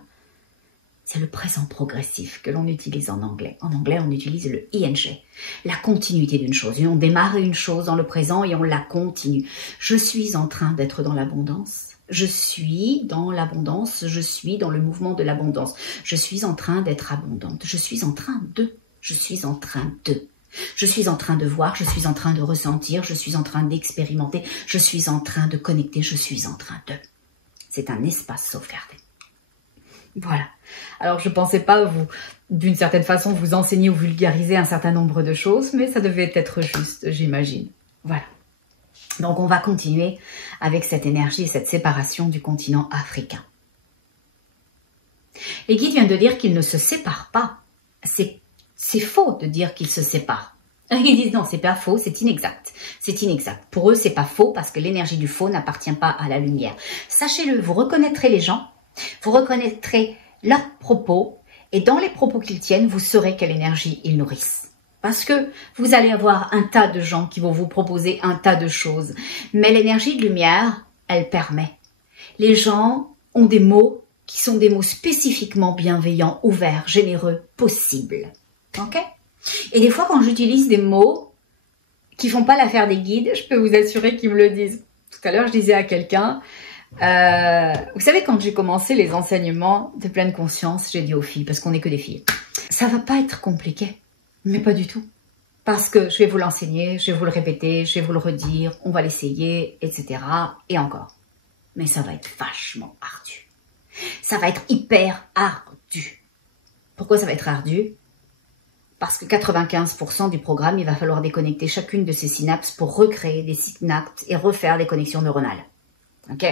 C'est le présent progressif que l'on utilise en anglais. En anglais, on utilise le ing, la continuité d'une chose. Et on démarre une chose dans le présent et on la continue. Je suis en train d'être dans l'abondance. Je suis dans l'abondance, je suis dans le mouvement de l'abondance. Je suis en train d'être abondante. Je suis en train de. Je suis en train de. Je suis en train de voir, je suis en train de ressentir, je suis en train d'expérimenter, je suis en train de connecter, je suis en train de. C'est un espace sauvegardé. Voilà. Alors, je ne pensais pas vous, d'une certaine façon, vous enseigner ou vulgariser un certain nombre de choses, mais ça devait être juste, j'imagine. Voilà. Donc, on va continuer avec cette énergie et cette séparation du continent africain. Les guides viennent de dire qu'ils ne se séparent pas. C'est faux de dire qu'ils se séparent. Ils disent non, c'est pas faux, c'est inexact. C'est inexact. Pour eux, c'est pas faux parce que l'énergie du faux n'appartient pas à la lumière. Sachez-le, vous reconnaîtrez les gens, vous reconnaîtrez leurs propos et dans les propos qu'ils tiennent, vous saurez quelle énergie ils nourrissent. Parce que vous allez avoir un tas de gens qui vont vous proposer un tas de choses. Mais l'énergie de lumière, elle permet. Les gens ont des mots qui sont des mots spécifiquement bienveillants, ouverts, généreux, possibles. Ok? Et des fois, quand j'utilise des mots qui font pas l'affaire des guides, je peux vous assurer qu'ils me le disent. Tout à l'heure, je disais à quelqu'un, vous savez, quand j'ai commencé les enseignements de pleine conscience, j'ai dit aux filles, parce qu'on n'est que des filles, ça va pas être compliqué, mais pas du tout. Parce que je vais vous l'enseigner, je vais vous le répéter, je vais vous le redire, on va l'essayer, etc. Et encore. Mais ça va être vachement ardu. Ça va être hyper ardu. Pourquoi ça va être ardu? Parce que 95% du programme, il va falloir déconnecter chacune de ces synapses pour recréer des synapses et refaire des connexions neuronales. Ok?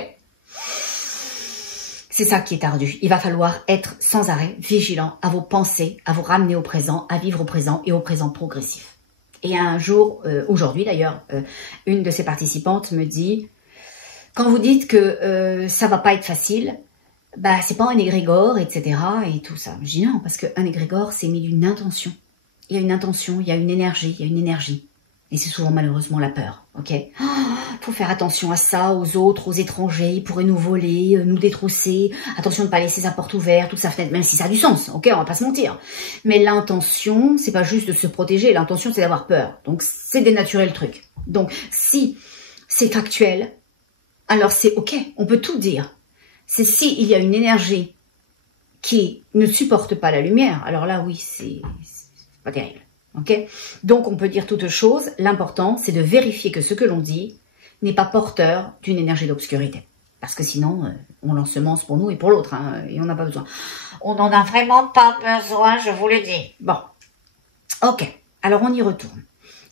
C'est ça qui est ardu. Il va falloir être sans arrêt vigilant à vos pensées, à vous ramener au présent, à vivre au présent et au présent progressif. Et un jour, aujourd'hui d'ailleurs, une de ces participantes me dit, quand vous dites que ça va pas être facile, bah c'est pas un égrégore, etc. et tout ça. Je dis non, parce qu'un égrégore, c'est mis d'une intention. Il y a une intention, il y a une énergie, il y a une énergie. Et c'est souvent malheureusement la peur, ok? Faut faire attention à ça, aux autres, aux étrangers, ils pourraient nous voler, nous détrousser. Attention de ne pas laisser sa porte ouverte, toute sa fenêtre, même si ça a du sens, ok? On va pas se mentir. Mais l'intention, c'est pas juste de se protéger, l'intention c'est d'avoir peur. Donc c'est dénaturer le truc. Donc si c'est factuel, alors c'est ok, on peut tout dire. C'est si il y a une énergie qui ne supporte pas la lumière, alors là oui, c'est pas terrible. Okay, donc on peut dire toute chose, l'important c'est de vérifier que ce que l'on dit n'est pas porteur d'une énergie d'obscurité. Parce que sinon, on l'ensemence pour nous et pour l'autre, hein, et on n'a pas besoin. On n'en a vraiment pas besoin, je vous le dis. Bon, ok, alors on y retourne.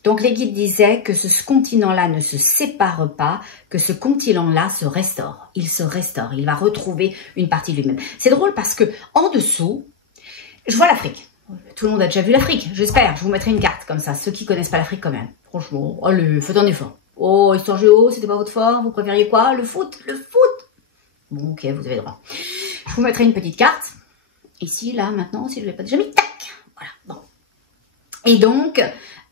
Donc les guides disaient que ce continent-là ne se sépare pas, que ce continent-là se restaure. Il se restaure, il va retrouver une partie de lui-même. C'est drôle parce que en dessous, je vois l'Afrique. Tout le monde a déjà vu l'Afrique, j'espère. Je vous mettrai une carte comme ça, ceux qui connaissent pas l'Afrique quand même. Franchement, allez, faites un effort. Oh, histoire géo, c'était pas votre fort, vous préfériez quoi? Le foot? Le foot? Bon, ok, vous avez droit. Je vous mettrai une petite carte. Ici, là, maintenant, si je ne l'ai pas déjà mis, tac. Voilà, bon. Et donc,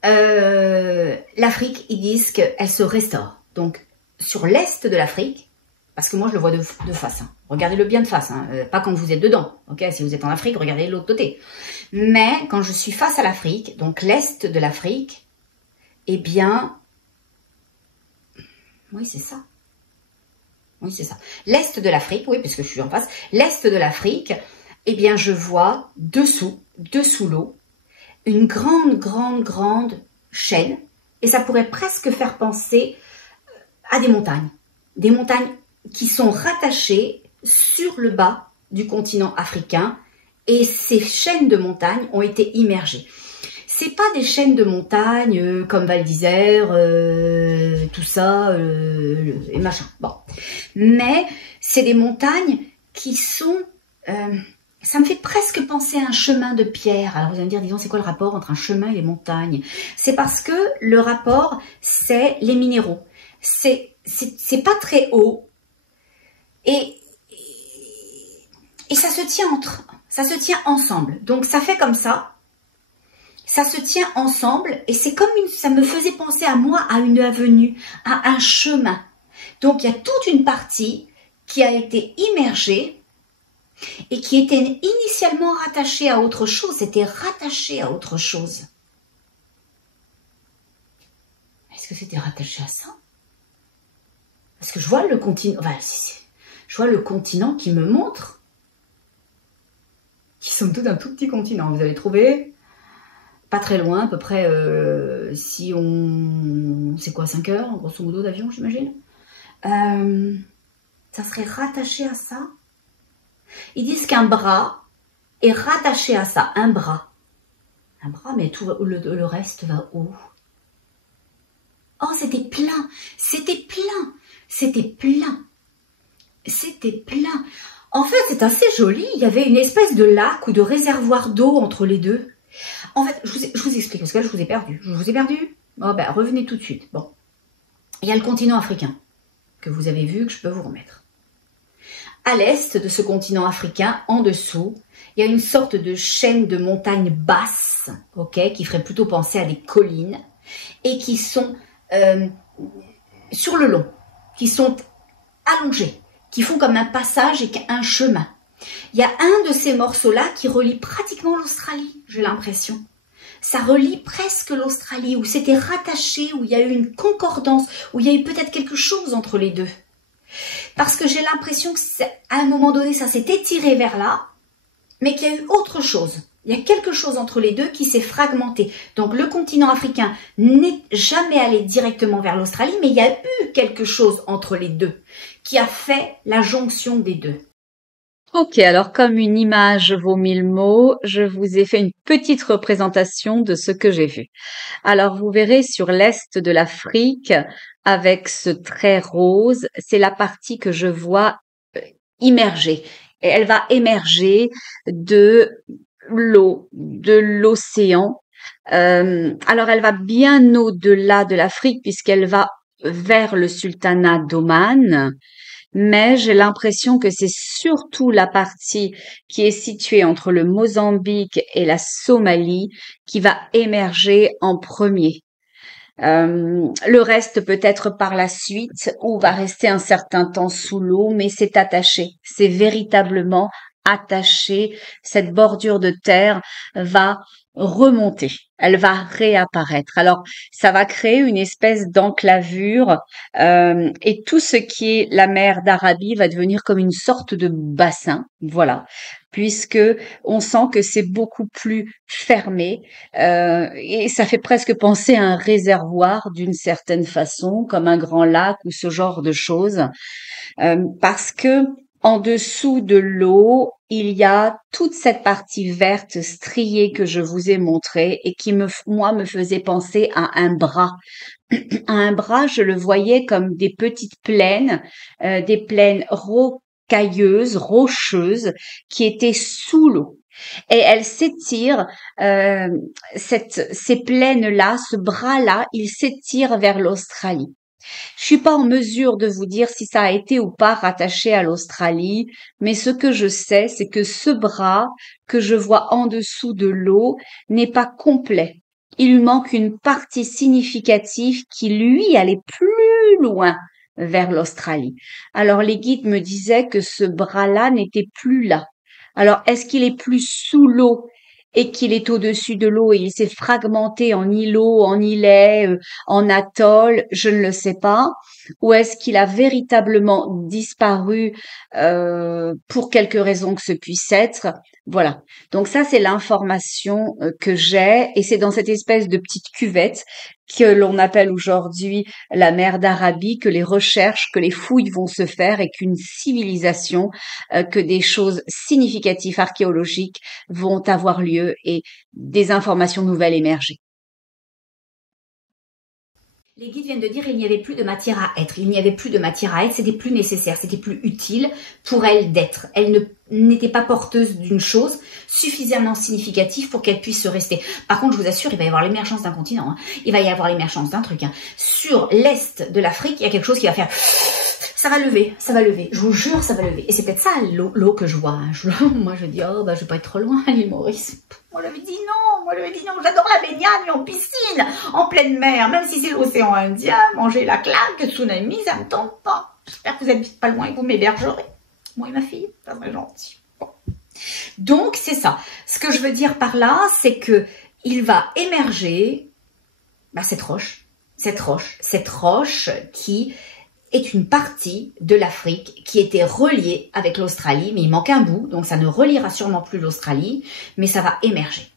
l'Afrique, ils disent qu'elle se restaure. Donc, sur l'est de l'Afrique, parce que moi, je le vois de face. Hein. Regardez-le bien de face, hein. Pas quand vous êtes dedans. Ok, si vous êtes en Afrique, regardez de l'autre côté. Mais quand je suis face à l'Afrique, donc l'est de l'Afrique, eh bien, oui, c'est ça. Oui, c'est ça. L'est de l'Afrique, oui, puisque je suis en face. L'est de l'Afrique, eh bien, je vois dessous l'eau, une grande chaîne. Et ça pourrait presque faire penser à des montagnes. Des montagnes qui sont rattachées sur le bas du continent africain. Et ces chaînes de montagnes ont été immergées. C'est pas des chaînes de montagnes comme Val d'Isère, tout ça, et machin. Bon. Mais c'est des montagnes qui sont... ça me fait presque penser à un chemin de pierre. Alors vous allez me dire, disons, c'est quoi le rapport entre un chemin et les montagnes? C'est parce que le rapport, c'est les minéraux. C'est pas très haut. Et ça se tient ça se tient ensemble. Donc ça fait comme ça. Ça se tient ensemble et c'est comme ça me faisait penser à moi, à une avenue, à un chemin. Donc il y a toute une partie qui a été immergée et qui était initialement rattachée à autre chose. C'était rattaché à autre chose. Est-ce que c'était rattaché à ça? Parce que je vois le continent. Enfin, je vois le continent qui me montre, qui somme toute un tout petit continent. Vous avez trouvé? Pas très loin, à peu près, si on... C'est quoi, 5 heures, grosso modo, d'avion, j'imagine? Ça serait rattaché à ça. Ils disent qu'un bras est rattaché à ça, un bras. Un bras, mais tout le reste va où? Oh, c'était plein, c'était plein, c'était plein, c'était plein. En fait, c'est assez joli. Il y avait une espèce de lac ou de réservoir d'eau entre les deux. En fait, je vous explique, parce que là, je vous ai perdu. Je vous ai perdu? Oh, ben, revenez tout de suite. Bon. Il y a le continent africain, que vous avez vu, que je peux vous remettre. À l'est de ce continent africain, en dessous, il y a une sorte de chaîne de montagnes basses, ok, qui ferait plutôt penser à des collines, et qui sont sur le long, qui sont allongées, qui font comme un passage et un chemin. Il y a un de ces morceaux-là qui relie pratiquement l'Australie, j'ai l'impression. Ça relie presque l'Australie, où c'était rattaché, où il y a eu une concordance, où il y a eu peut-être quelque chose entre les deux. Parce que j'ai l'impression qu'à un moment donné, ça s'est étiré vers là, mais qu'il y a eu autre chose. Il y a quelque chose entre les deux qui s'est fragmenté. Donc le continent africain n'est jamais allé directement vers l'Australie, mais il y a eu quelque chose entre les deux qui a fait la jonction des deux. Ok, alors comme une image vaut 1000 mots, je vous ai fait une petite représentation de ce que j'ai vu. Alors vous verrez sur l'est de l'Afrique, avec ce trait rose, c'est la partie que je vois immergée. Et elle va émerger de l'eau, de l'océan. Alors elle va bien au-delà de l'Afrique puisqu'elle va vers le sultanat d'Oman, mais j'ai l'impression que c'est surtout la partie qui est située entre le Mozambique et la qui va émerger en premier. Le reste peut-être par la suite ou va rester un certain temps sous l'eau, mais c'est attaché, c'est véritablement attaché. Cette bordure de terre va remonter, elle va réapparaître. Alors, ça va créer une espèce d'enclavure et tout ce qui est la mer d'Arabie va devenir comme une sorte de bassin, voilà, puisque on sent que c'est beaucoup plus fermé et ça fait presque penser à un réservoir d'une certaine façon, comme un grand lac ou ce genre de choses, parce que en dessous de l'eau, il y a toute cette partie verte striée que je vous ai montrée et qui me faisait penser à un bras. À un bras, je le voyais comme des petites plaines, des plaines rocailleuses, rocheuses, qui étaient sous l'eau. Et elles s'étirent, ces plaines-là, ce bras-là, il s'étire vers l'Australie. Je suis pas en mesure de vous dire si ça a été ou pas rattaché à l'Australie, mais ce que je sais, c'est que ce bras que je vois en dessous de l'eau n'est pas complet. Il lui manque une partie significative qui, lui, allait plus loin vers l'Australie. Alors les guides me disaient que ce bras-là n'était plus là. Alors est-ce qu'il est plus sous l'eau et qu'il est au-dessus de l'eau et il s'est fragmenté en îlots, en îlets, en atolls, je ne le sais pas. Ou est-ce qu'il a véritablement disparu pour quelque raison que ce puisse être? Voilà. Donc ça, c'est l'information que j'ai et c'est dans cette espèce de petite cuvette que l'on appelle aujourd'hui la mer d'Arabie que les recherches, que les fouilles vont se faire et qu'une civilisation, que des choses significatives archéologiques vont avoir lieu et des informations nouvelles émerger. Les guides viennent de dire qu'il n'y avait plus de matière à être. Il n'y avait plus de matière à être, c'était plus nécessaire, c'était plus utile pour elle d'être. Elle n'était pas porteuse d'une chose suffisamment significative pour qu'elle puisse se rester. Par contre, je vous assure, il va y avoir l'émergence d'un continent. Hein. Il va y avoir l'émergence d'un truc. Hein. Sur l'est de l'Afrique, il y a quelque chose qui va faire... Ça va lever, ça va lever. Je vous jure, ça va lever. Et c'est peut-être ça l'eau que je vois. Hein. Moi, je dis, oh, bah, je vais pas être trop loin, l'île Maurice. Moi, je lui dis non. J'adore la baignade, mais en piscine, en pleine mer. Même si c'est l'océan Indien, manger la claque, tsunami, ça me tente pas. J'espère que vous êtes pas loin et que vous m'hébergerez. Moi et ma fille, ça serait gentil. Bon. Donc, c'est ça. Ce que je veux dire par là, c'est que il va émerger, bah, cette roche qui est une partie de l'Afrique qui était reliée avec l'Australie, mais il manque un bout, donc ça ne reliera sûrement plus l'Australie, mais ça va émerger.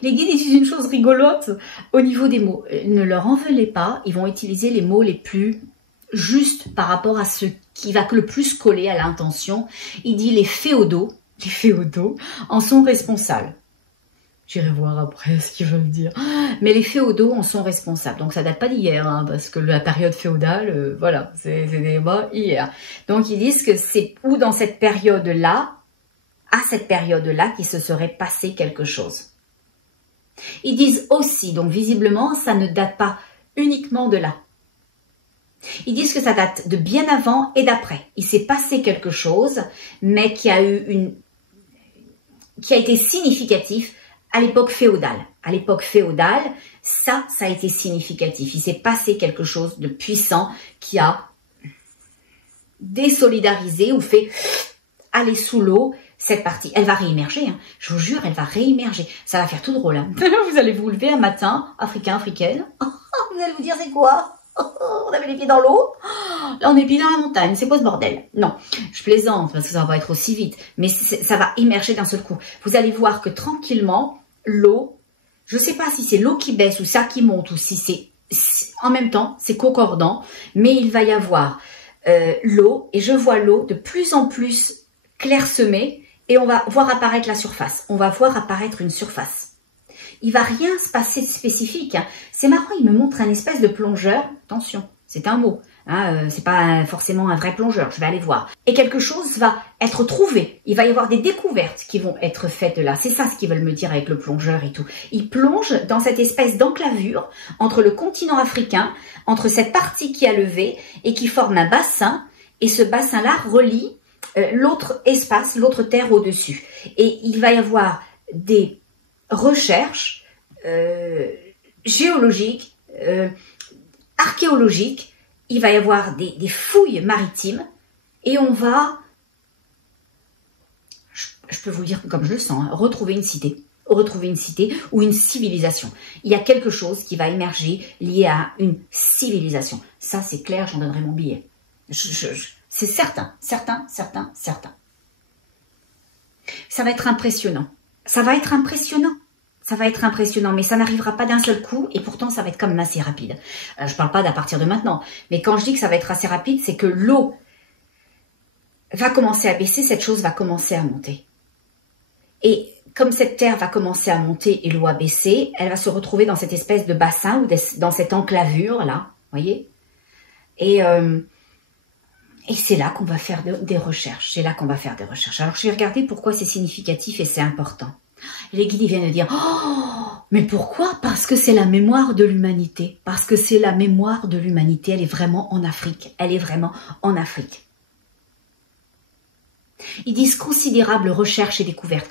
Les guides disent une chose rigolote au niveau des mots. Ne leur en veulez pas, ils vont utiliser les mots les plus justes par rapport à ce qui va le plus coller à l'intention. Il dit les féodaux en sont responsables. J'irai voir après ce qu'ils veulent dire. Mais les féodaux en sont responsables. Donc ça date pas d'hier, hein, parce que la période féodale, voilà, c'est des débats hier. Donc ils disent que c'est ou dans cette période-là, à cette période-là, qu'il se serait passé quelque chose. Ils disent aussi, donc visiblement, ça ne date pas uniquement de là. Ils disent que ça date de bien avant et d'après. Il s'est passé quelque chose, mais qui a été significatif à l'époque féodale. À l'époque féodale, ça a été significatif. Il s'est passé quelque chose de puissant qui a désolidarisé ou fait aller sous l'eau cette partie. Elle va réémerger, hein. Je vous jure, elle va réémerger. Ça va faire tout drôle. Hein. Vous allez vous lever un matin, africaine. Vous allez vous dire, c'est quoi? On avait les pieds dans l'eau. Là, on est pieds dans la montagne. C'est quoi ce bordel? Non, je plaisante parce que ça va pas être aussi vite. Mais ça va émerger d'un seul coup. Vous allez voir que tranquillement, l'eau, je sais pas si c'est l'eau qui baisse ou ça qui monte ou si c'est en même temps, c'est concordant. Mais il va y avoir l'eau et je vois l'eau de plus en plus clairsemée et on va voir apparaître la surface. On va voir apparaître une surface. Il va rien se passer de spécifique. Hein. C'est marrant, il me montre un espèce de plongeur. Attention, c'est un mot. Hein, c'est pas forcément un vrai plongeur. Je vais aller voir. Et quelque chose va être trouvé. Il va y avoir des découvertes qui vont être faites là. C'est ça ce qu'ils veulent me dire avec le plongeur et tout. Il plonge dans cette espèce d'enclavure entre le continent africain, entre cette partie qui a levé et qui forme un bassin. Et ce bassin-là relie l'autre espace, l'autre terre au-dessus. Et il va y avoir des recherches géologiques, archéologiques, il va y avoir des fouilles maritimes et on va, je peux vous dire comme je le sens, hein, retrouver une cité ou une civilisation. Il y a quelque chose qui va émerger lié à une civilisation. Ça c'est clair, j'en donnerai mon billet. C'est certain. Ça va être impressionnant. Ça va être impressionnant, mais ça n'arrivera pas d'un seul coup, et pourtant ça va être quand même assez rapide. Je parle pas d'à partir de maintenant, mais quand je dis que ça va être assez rapide, c'est que l'eau va commencer à baisser, cette chose va commencer à monter. Et comme cette terre va commencer à monter et l'eau a baissé, elle va se retrouver dans cette espèce de bassin, ou dans cette enclavure, là, voyez. Et c'est là qu'on va faire des recherches. Alors, je vais regarder pourquoi c'est significatif et c'est important. Les guides viennent de dire « Oh, mais pourquoi? Parce que c'est la mémoire de l'humanité. Parce que c'est la mémoire de l'humanité. Elle est vraiment en Afrique. Ils disent considérable recherche et découverte.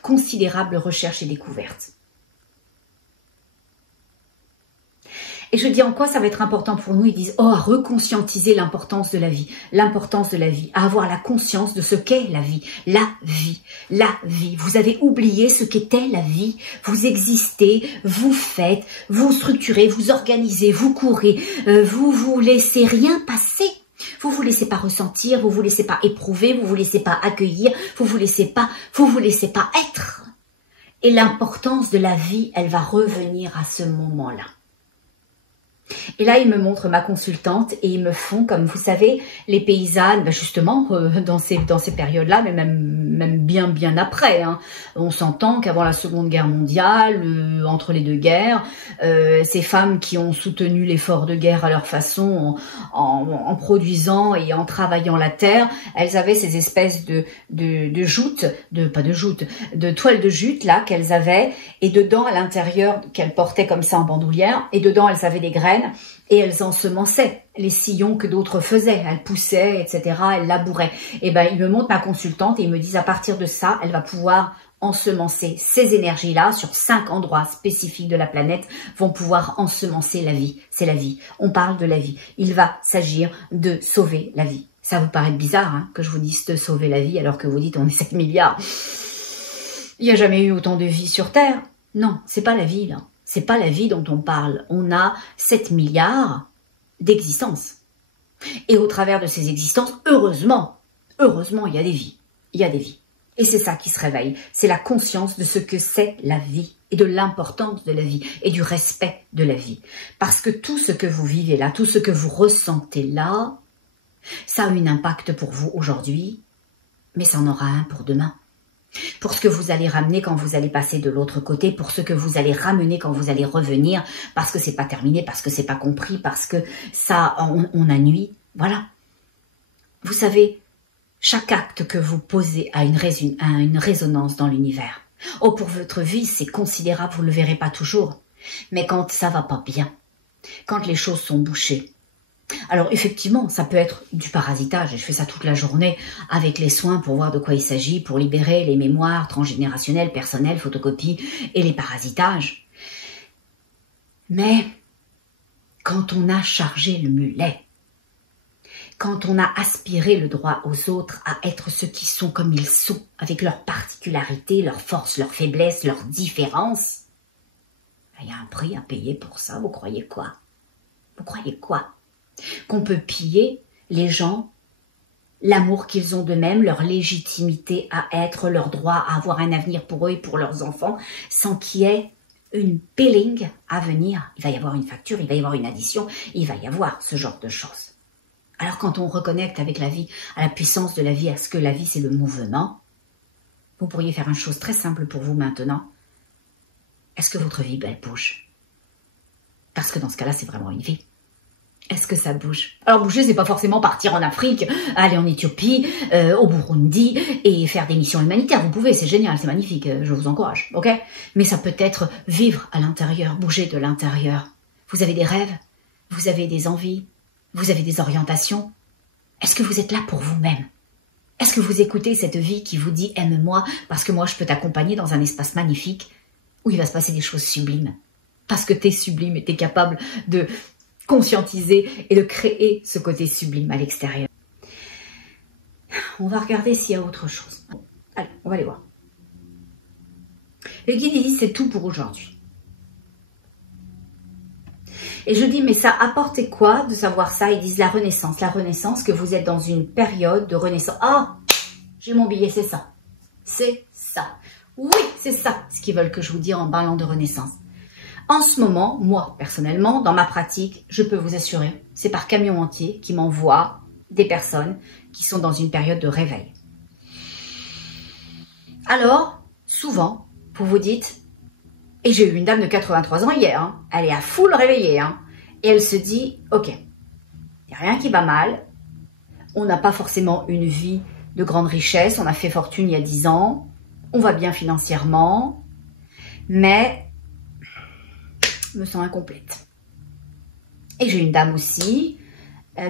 Et je dis en quoi ça va être important pour nous. Ils disent à reconscientiser l'importance de la vie, à avoir la conscience de ce qu'est la vie. Vous avez oublié ce qu'était la vie. Vous existez, vous faites, vous structurez, vous organisez, vous courez, vous laissez rien passer. Vous vous laissez pas ressentir, vous vous laissez pas éprouver, vous vous laissez pas accueillir, vous vous laissez pas être. Et l'importance de la vie, elle va revenir à ce moment-là. Et là, ils me montrent ma consultante et ils me font, comme vous savez, les paysannes, justement, dans ces périodes-là, mais même bien après. Hein. On s'entend qu'avant la Seconde Guerre mondiale, entre les deux guerres, ces femmes qui ont soutenu l'effort de guerre à leur façon, en produisant et en travaillant la terre, elles avaient ces espèces de toiles de jute, là, qu'elles avaient, et dedans, à l'intérieur, qu'elles portaient comme ça en bandoulière, et dedans, elles avaient des graines, et elles ensemençaient les sillons que d'autres faisaient. Elles poussaient, etc. Elles labouraient. Et ben, ils me montrent ma consultante et ils me disent à partir de ça, elle va pouvoir ensemencer ces énergies-là sur 5 endroits spécifiques de la planète, vont pouvoir ensemencer la vie. C'est la vie. On parle de la vie. Il va s'agir de sauver la vie. Ça vous paraît bizarre hein, que je vous dise de sauver la vie alors que vous dites on est 7 milliards. Il n'y a jamais eu autant de vie sur Terre. Non, c'est pas la vie là. C'est pas la vie dont on parle. On a 7 milliards d'existences. Et au travers de ces existences, heureusement, il y a des vies. Il y a des vies. Et c'est ça qui se réveille. C'est la conscience de ce que c'est la vie et de l'importance de la vie et du respect de la vie. Parce que tout ce que vous vivez là, tout ce que vous ressentez là, ça a un impact pour vous aujourd'hui, mais ça en aura un pour demain. Pour ce que vous allez ramener quand vous allez passer de l'autre côté, pour ce que vous allez ramener quand vous allez revenir, parce que c'est pas terminé, parce que c'est pas compris, parce que ça, on a nuit. Voilà. Vous savez, chaque acte que vous posez a une résonance dans l'univers. Oh, pour votre vie, c'est considérable, vous ne le verrez pas toujours. Mais quand ça va pas bien, quand les choses sont bouchées, alors effectivement, ça peut être du parasitage, et je fais ça toute la journée avec les soins pour voir de quoi il s'agit, pour libérer les mémoires transgénérationnelles, personnelles, photocopies et les parasitages. Mais quand on a chargé le mulet, quand on a aspiré le droit aux autres à être ceux qui sont comme ils sont, avec leurs particularités, leurs forces, leurs faiblesses, leurs différences, il y a un prix à payer pour ça, vous croyez quoi? Vous croyez quoi? Qu'on peut piller les gens, l'amour qu'ils ont d'eux-mêmes, leur légitimité à être, leur droit à avoir un avenir pour eux et pour leurs enfants, sans qu'il y ait une billing à venir. Il va y avoir une facture, il va y avoir une addition, il va y avoir ce genre de choses. Alors quand on reconnecte avec la vie, à la puissance de la vie, à ce que la vie c'est le mouvement, vous pourriez faire une chose très simple pour vous maintenant. Est-ce que votre vie, elle bouge? Parce que dans ce cas-là, c'est vraiment une vie. Est-ce que ça bouge? Alors bouger, c'est pas forcément partir en Afrique, aller en Éthiopie, au Burundi et faire des missions humanitaires. Vous pouvez, c'est génial, c'est magnifique, je vous encourage, ok? Mais ça peut être vivre à l'intérieur, bouger de l'intérieur. Vous avez des rêves, vous avez des envies, vous avez des orientations. Est-ce que vous êtes là pour vous-même? Est-ce que vous écoutez cette vie qui vous dit « aime-moi parce que moi je peux t'accompagner dans un espace magnifique où il va se passer des choses sublimes ». Parce que t'es sublime et t'es capable de conscientiser et de créer ce côté sublime à l'extérieur. On va regarder s'il y a autre chose. Allez, on va aller voir. Les guides disent c'est tout pour aujourd'hui. Et je dis, mais ça apporte quoi de savoir ça? Ils disent la renaissance, que vous êtes dans une période de renaissance. Ah, j'ai mon billet, c'est ça. C'est ça. Oui, c'est ça ce qu'ils veulent que je vous dise en parlant de renaissance. En ce moment, moi, personnellement, dans ma pratique, je peux vous assurer, c'est par camion entier qui m'envoie des personnes qui sont dans une période de réveil. Alors, souvent, vous vous dites, et j'ai eu une dame de 83 ans hier, hein, elle est à full réveillée, hein, et elle se dit, ok, il n'y a rien qui va mal, on n'a pas forcément une vie de grande richesse, on a fait fortune il y a 10 ans, on va bien financièrement, mais je me sens incomplète. Et j'ai une dame aussi,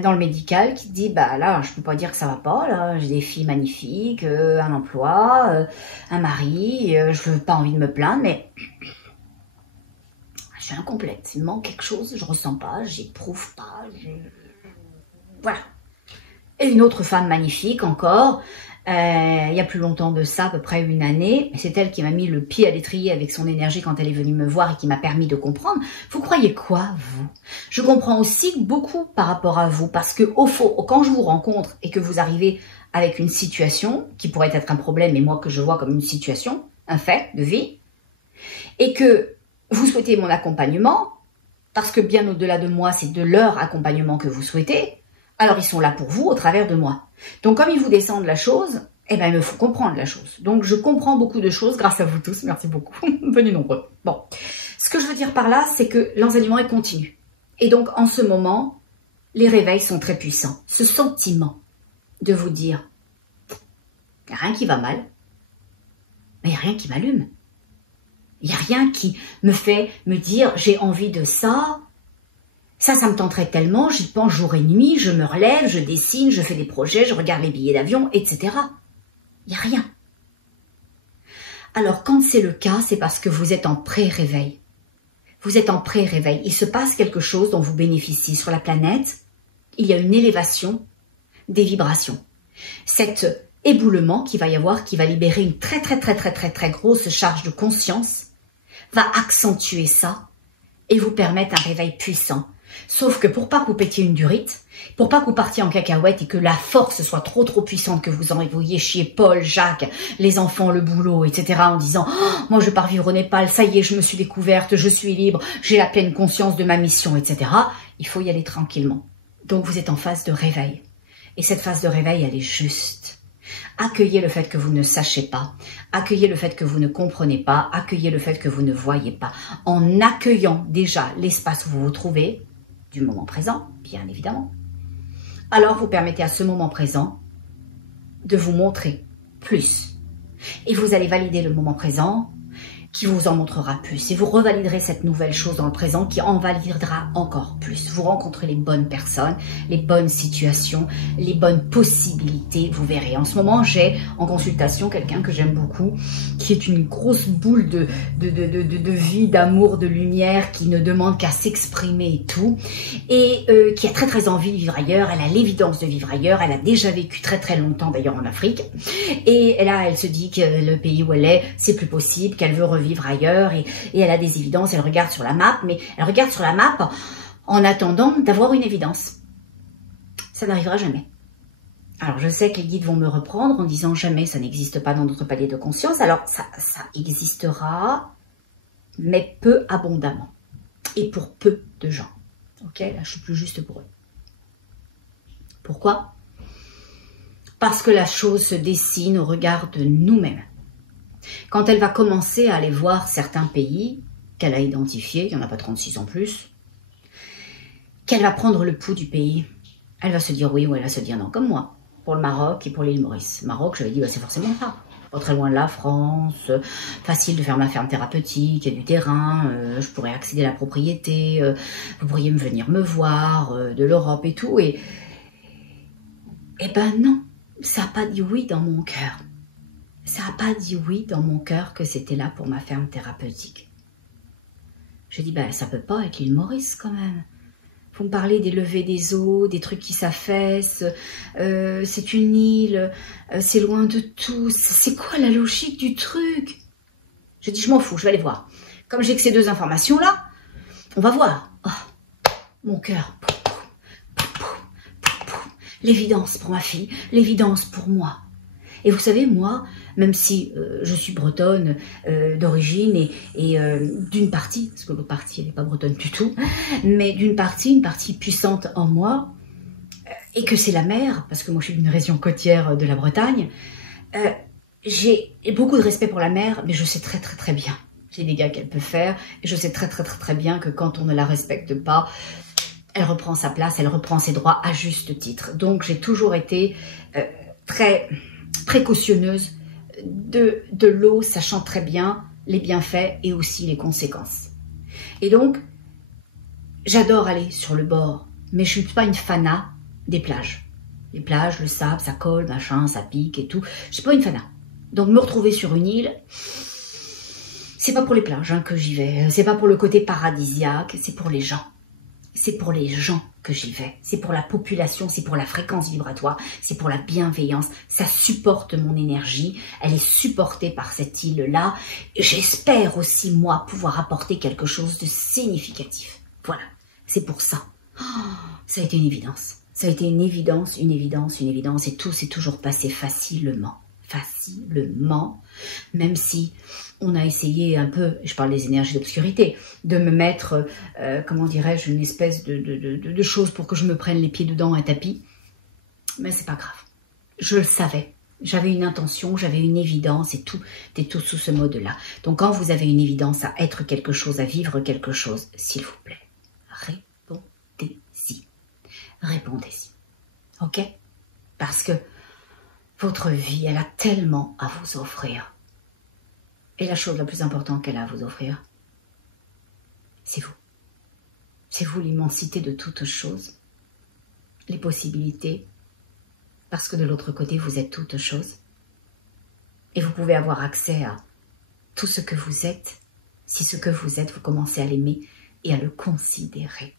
dans le médical, qui dit, bah là, je peux pas dire que ça va pas, là, j'ai des filles magnifiques, un emploi, un mari, je n'ai pas envie de me plaindre, mais je suis incomplète, il me manque quelque chose, je ressens pas, j'éprouve pas, voilà. Et une autre femme magnifique encore, il y a plus longtemps de ça, à peu près une année, c'est elle qui m'a mis le pied à l'étrier avec son énergie quand elle est venue me voir et qui m'a permis de comprendre. Vous croyez quoi, vous? Je comprends aussi beaucoup par rapport à vous, parce que au fond, quand je vous rencontre et que vous arrivez avec une situation qui pourrait être un problème, et moi que je vois comme une situation, un fait de vie, et que vous souhaitez mon accompagnement, parce que bien au-delà de moi, c'est de leur accompagnement que vous souhaitez, alors ils sont là pour vous au travers de moi. Donc comme ils vous descendent la chose, eh ben il me faut comprendre la chose. Donc je comprends beaucoup de choses grâce à vous tous, merci beaucoup, venez nombreux. Bon, ce que je veux dire par là, c'est que l'enseignement est continu. Et donc en ce moment, les réveils sont très puissants. Ce sentiment de vous dire, il n'y a rien qui va mal, mais il n'y a rien qui m'allume. Il n'y a rien qui me fait me dire, j'ai envie de ça, ça me tenterait tellement, j'y pense jour et nuit, je me relève, je dessine, je fais des projets, je regarde les billets d'avion, etc. Il n'y a rien. Alors quand c'est le cas, c'est parce que vous êtes en pré-réveil. Vous êtes en pré-réveil. Il se passe quelque chose dont vous bénéficiez sur la planète. Il y a une élévation des vibrations. Cet éboulement qu'il va y avoir, qui va libérer une très grosse charge de conscience, va accentuer ça et vous permettre un réveil puissant. Sauf que pour pas que vous pétiez une durite, pour pas que vous partiez en cacahuète et que la force soit trop puissante, que vous envoyiez chier Paul, Jacques, les enfants, le boulot, etc. en disant « moi je pars vivre au Népal, ça y est, je me suis découverte, je suis libre, j'ai la pleine conscience de ma mission, etc. » Il faut y aller tranquillement. Donc vous êtes en phase de réveil. Et cette phase de réveil, elle est juste. Accueillez le fait que vous ne sachez pas, accueillez le fait que vous ne comprenez pas, accueillez le fait que vous ne voyez pas. En accueillant déjà l'espace où vous vous trouvez, du moment présent, bien évidemment, alors vous permettez à ce moment présent de vous montrer plus. Et vous allez valider le moment présent qui vous en montrera plus. Et vous revaliderez cette nouvelle chose dans le présent qui en validera encore plus. Vous rencontrez les bonnes personnes, les bonnes situations, les bonnes possibilités, vous verrez. En ce moment, j'ai en consultation quelqu'un que j'aime beaucoup, qui est une grosse boule de vie, d'amour, de lumière, qui ne demande qu'à s'exprimer et tout, et qui a très envie de vivre ailleurs. Elle a l'évidence de vivre ailleurs. Elle a déjà vécu très longtemps d'ailleurs en Afrique. Et là, elle se dit que le pays où elle est, c'est plus possible, qu'elle veut revivre ailleurs et elle a des évidences, elle regarde sur la map, mais elle regarde sur la map en attendant d'avoir une évidence. Ça n'arrivera jamais. Alors je sais que les guides vont me reprendre en disant jamais ça n'existe pas dans notre palier de conscience. Alors ça existera, mais peu abondamment et pour peu de gens. Ok, là je suis plus juste pour eux. Pourquoi? Parce que la chose se dessine au regard de nous-mêmes. Quand elle va commencer à aller voir certains pays qu'elle a identifiés, il n'y en a pas 36 en plus, qu'elle va prendre le pouls du pays, elle va se dire oui ou elle va se dire non, comme moi, pour le Maroc et pour l'île Maurice. Maroc, je lui ai dit, bah, c'est forcément ça. Pas très loin de la France, facile de faire ma ferme thérapeutique, il y a du terrain, je pourrais accéder à la propriété, vous pourriez venir me voir, de l'Europe et tout. Et ben non, ça n'a pas dit oui dans mon cœur. Ça n'a pas dit oui dans mon cœur que c'était là pour ma ferme thérapeutique. J'ai dit, ben, ça peut pas être l'île Maurice quand même. Vous me parlez des levées des eaux, des trucs qui s'affaissent, c'est une île, c'est loin de tout. C'est quoi la logique du truc? J'ai dit, je m'en fous, je vais aller voir. Comme j'ai que ces deux informations-là, on va voir. Oh, mon cœur. L'évidence pour ma fille, l'évidence pour moi. Et vous savez, moi, même si je suis bretonne d'origine et d'une partie, parce que l'autre partie, elle n'est pas bretonne du tout, mais d'une partie, une partie puissante en moi, et que c'est la mer, parce que moi je suis d'une région côtière de la Bretagne, j'ai beaucoup de respect pour la mer, mais je sais très bien les dégâts qu'elle peut faire, et je sais très bien que quand on ne la respecte pas, elle reprend sa place, elle reprend ses droits à juste titre. Donc j'ai toujours été très précautionneuse de l'eau, sachant très bien les bienfaits et aussi les conséquences. Et donc, j'adore aller sur le bord, mais je ne suis pas une fana des plages. Les plages, le sable, ça colle, machin, ça pique et tout. Je ne suis pas une fana. Donc, me retrouver sur une île, c'est pas pour les plages que j'y vais. C'est pas pour le côté paradisiaque, c'est pour les gens. C'est pour les gens que j'y vais, c'est pour la population, c'est pour la fréquence vibratoire, c'est pour la bienveillance. Ça supporte mon énergie, elle est supportée par cette île-là. J'espère aussi, moi, pouvoir apporter quelque chose de significatif. Voilà, c'est pour ça. Oh, ça a été une évidence. Ça a été une évidence, et tout s'est toujours passé facilement. Même si on a essayé un peu, je parle des énergies d'obscurité, de me mettre, comment dirais-je, une espèce de chose pour que je me prenne les pieds dedans un tapis, mais c'est pas grave. Je le savais, j'avais une intention, j'avais une évidence et tout était tout sous ce mode-là. Donc quand vous avez une évidence à être quelque chose, à vivre quelque chose, s'il vous plaît, répondez-y, ok? Parce que votre vie, elle a tellement à vous offrir. Et la chose la plus importante qu'elle a à vous offrir, c'est vous. C'est vous l'immensité de toutes choses, les possibilités, parce que de l'autre côté, vous êtes toutes choses. Et vous pouvez avoir accès à tout ce que vous êtes, si ce que vous êtes, vous commencez à l'aimer et à le considérer.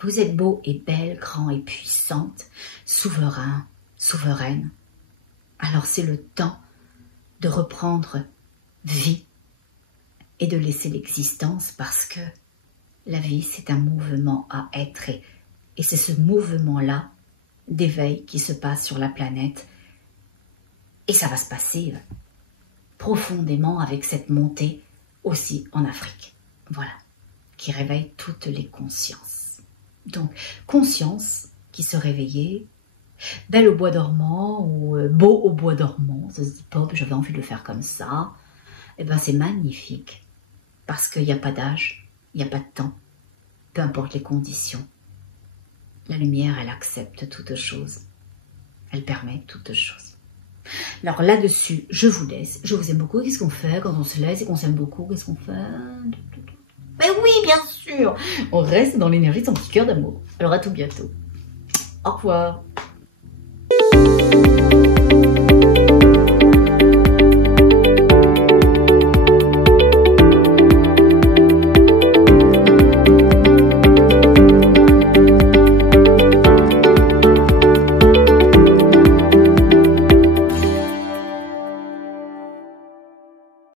Vous êtes beau et belle, grand et puissante, souverain, souveraine. Alors c'est le temps de reprendre vie et de laisser l'existence parce que La vie, c'est un mouvement à être et c'est ce mouvement-là d'éveil qui se passe sur la planète. Et ça va se passer profondément avec cette montée aussi en Afrique. Voilà, qui réveille toutes les consciences. Donc, conscience qui se réveillait, belle au bois dormant ou beau au bois dormant, ça se dit pas, j'avais envie de le faire comme ça. Eh bien, c'est magnifique parce qu'il n'y a pas d'âge, il n'y a pas de temps, peu importe les conditions. La lumière, elle accepte toutes choses, elle permet toutes choses. Alors là-dessus, je vous laisse, je vous aime beaucoup. Qu'est-ce qu'on fait quand on se laisse et qu'on s'aime beaucoup? Qu'est-ce qu'on fait? Mais oui, bien sûr, on reste dans l'énergie de son petit cœur d'amour. Alors à tout bientôt. Au revoir.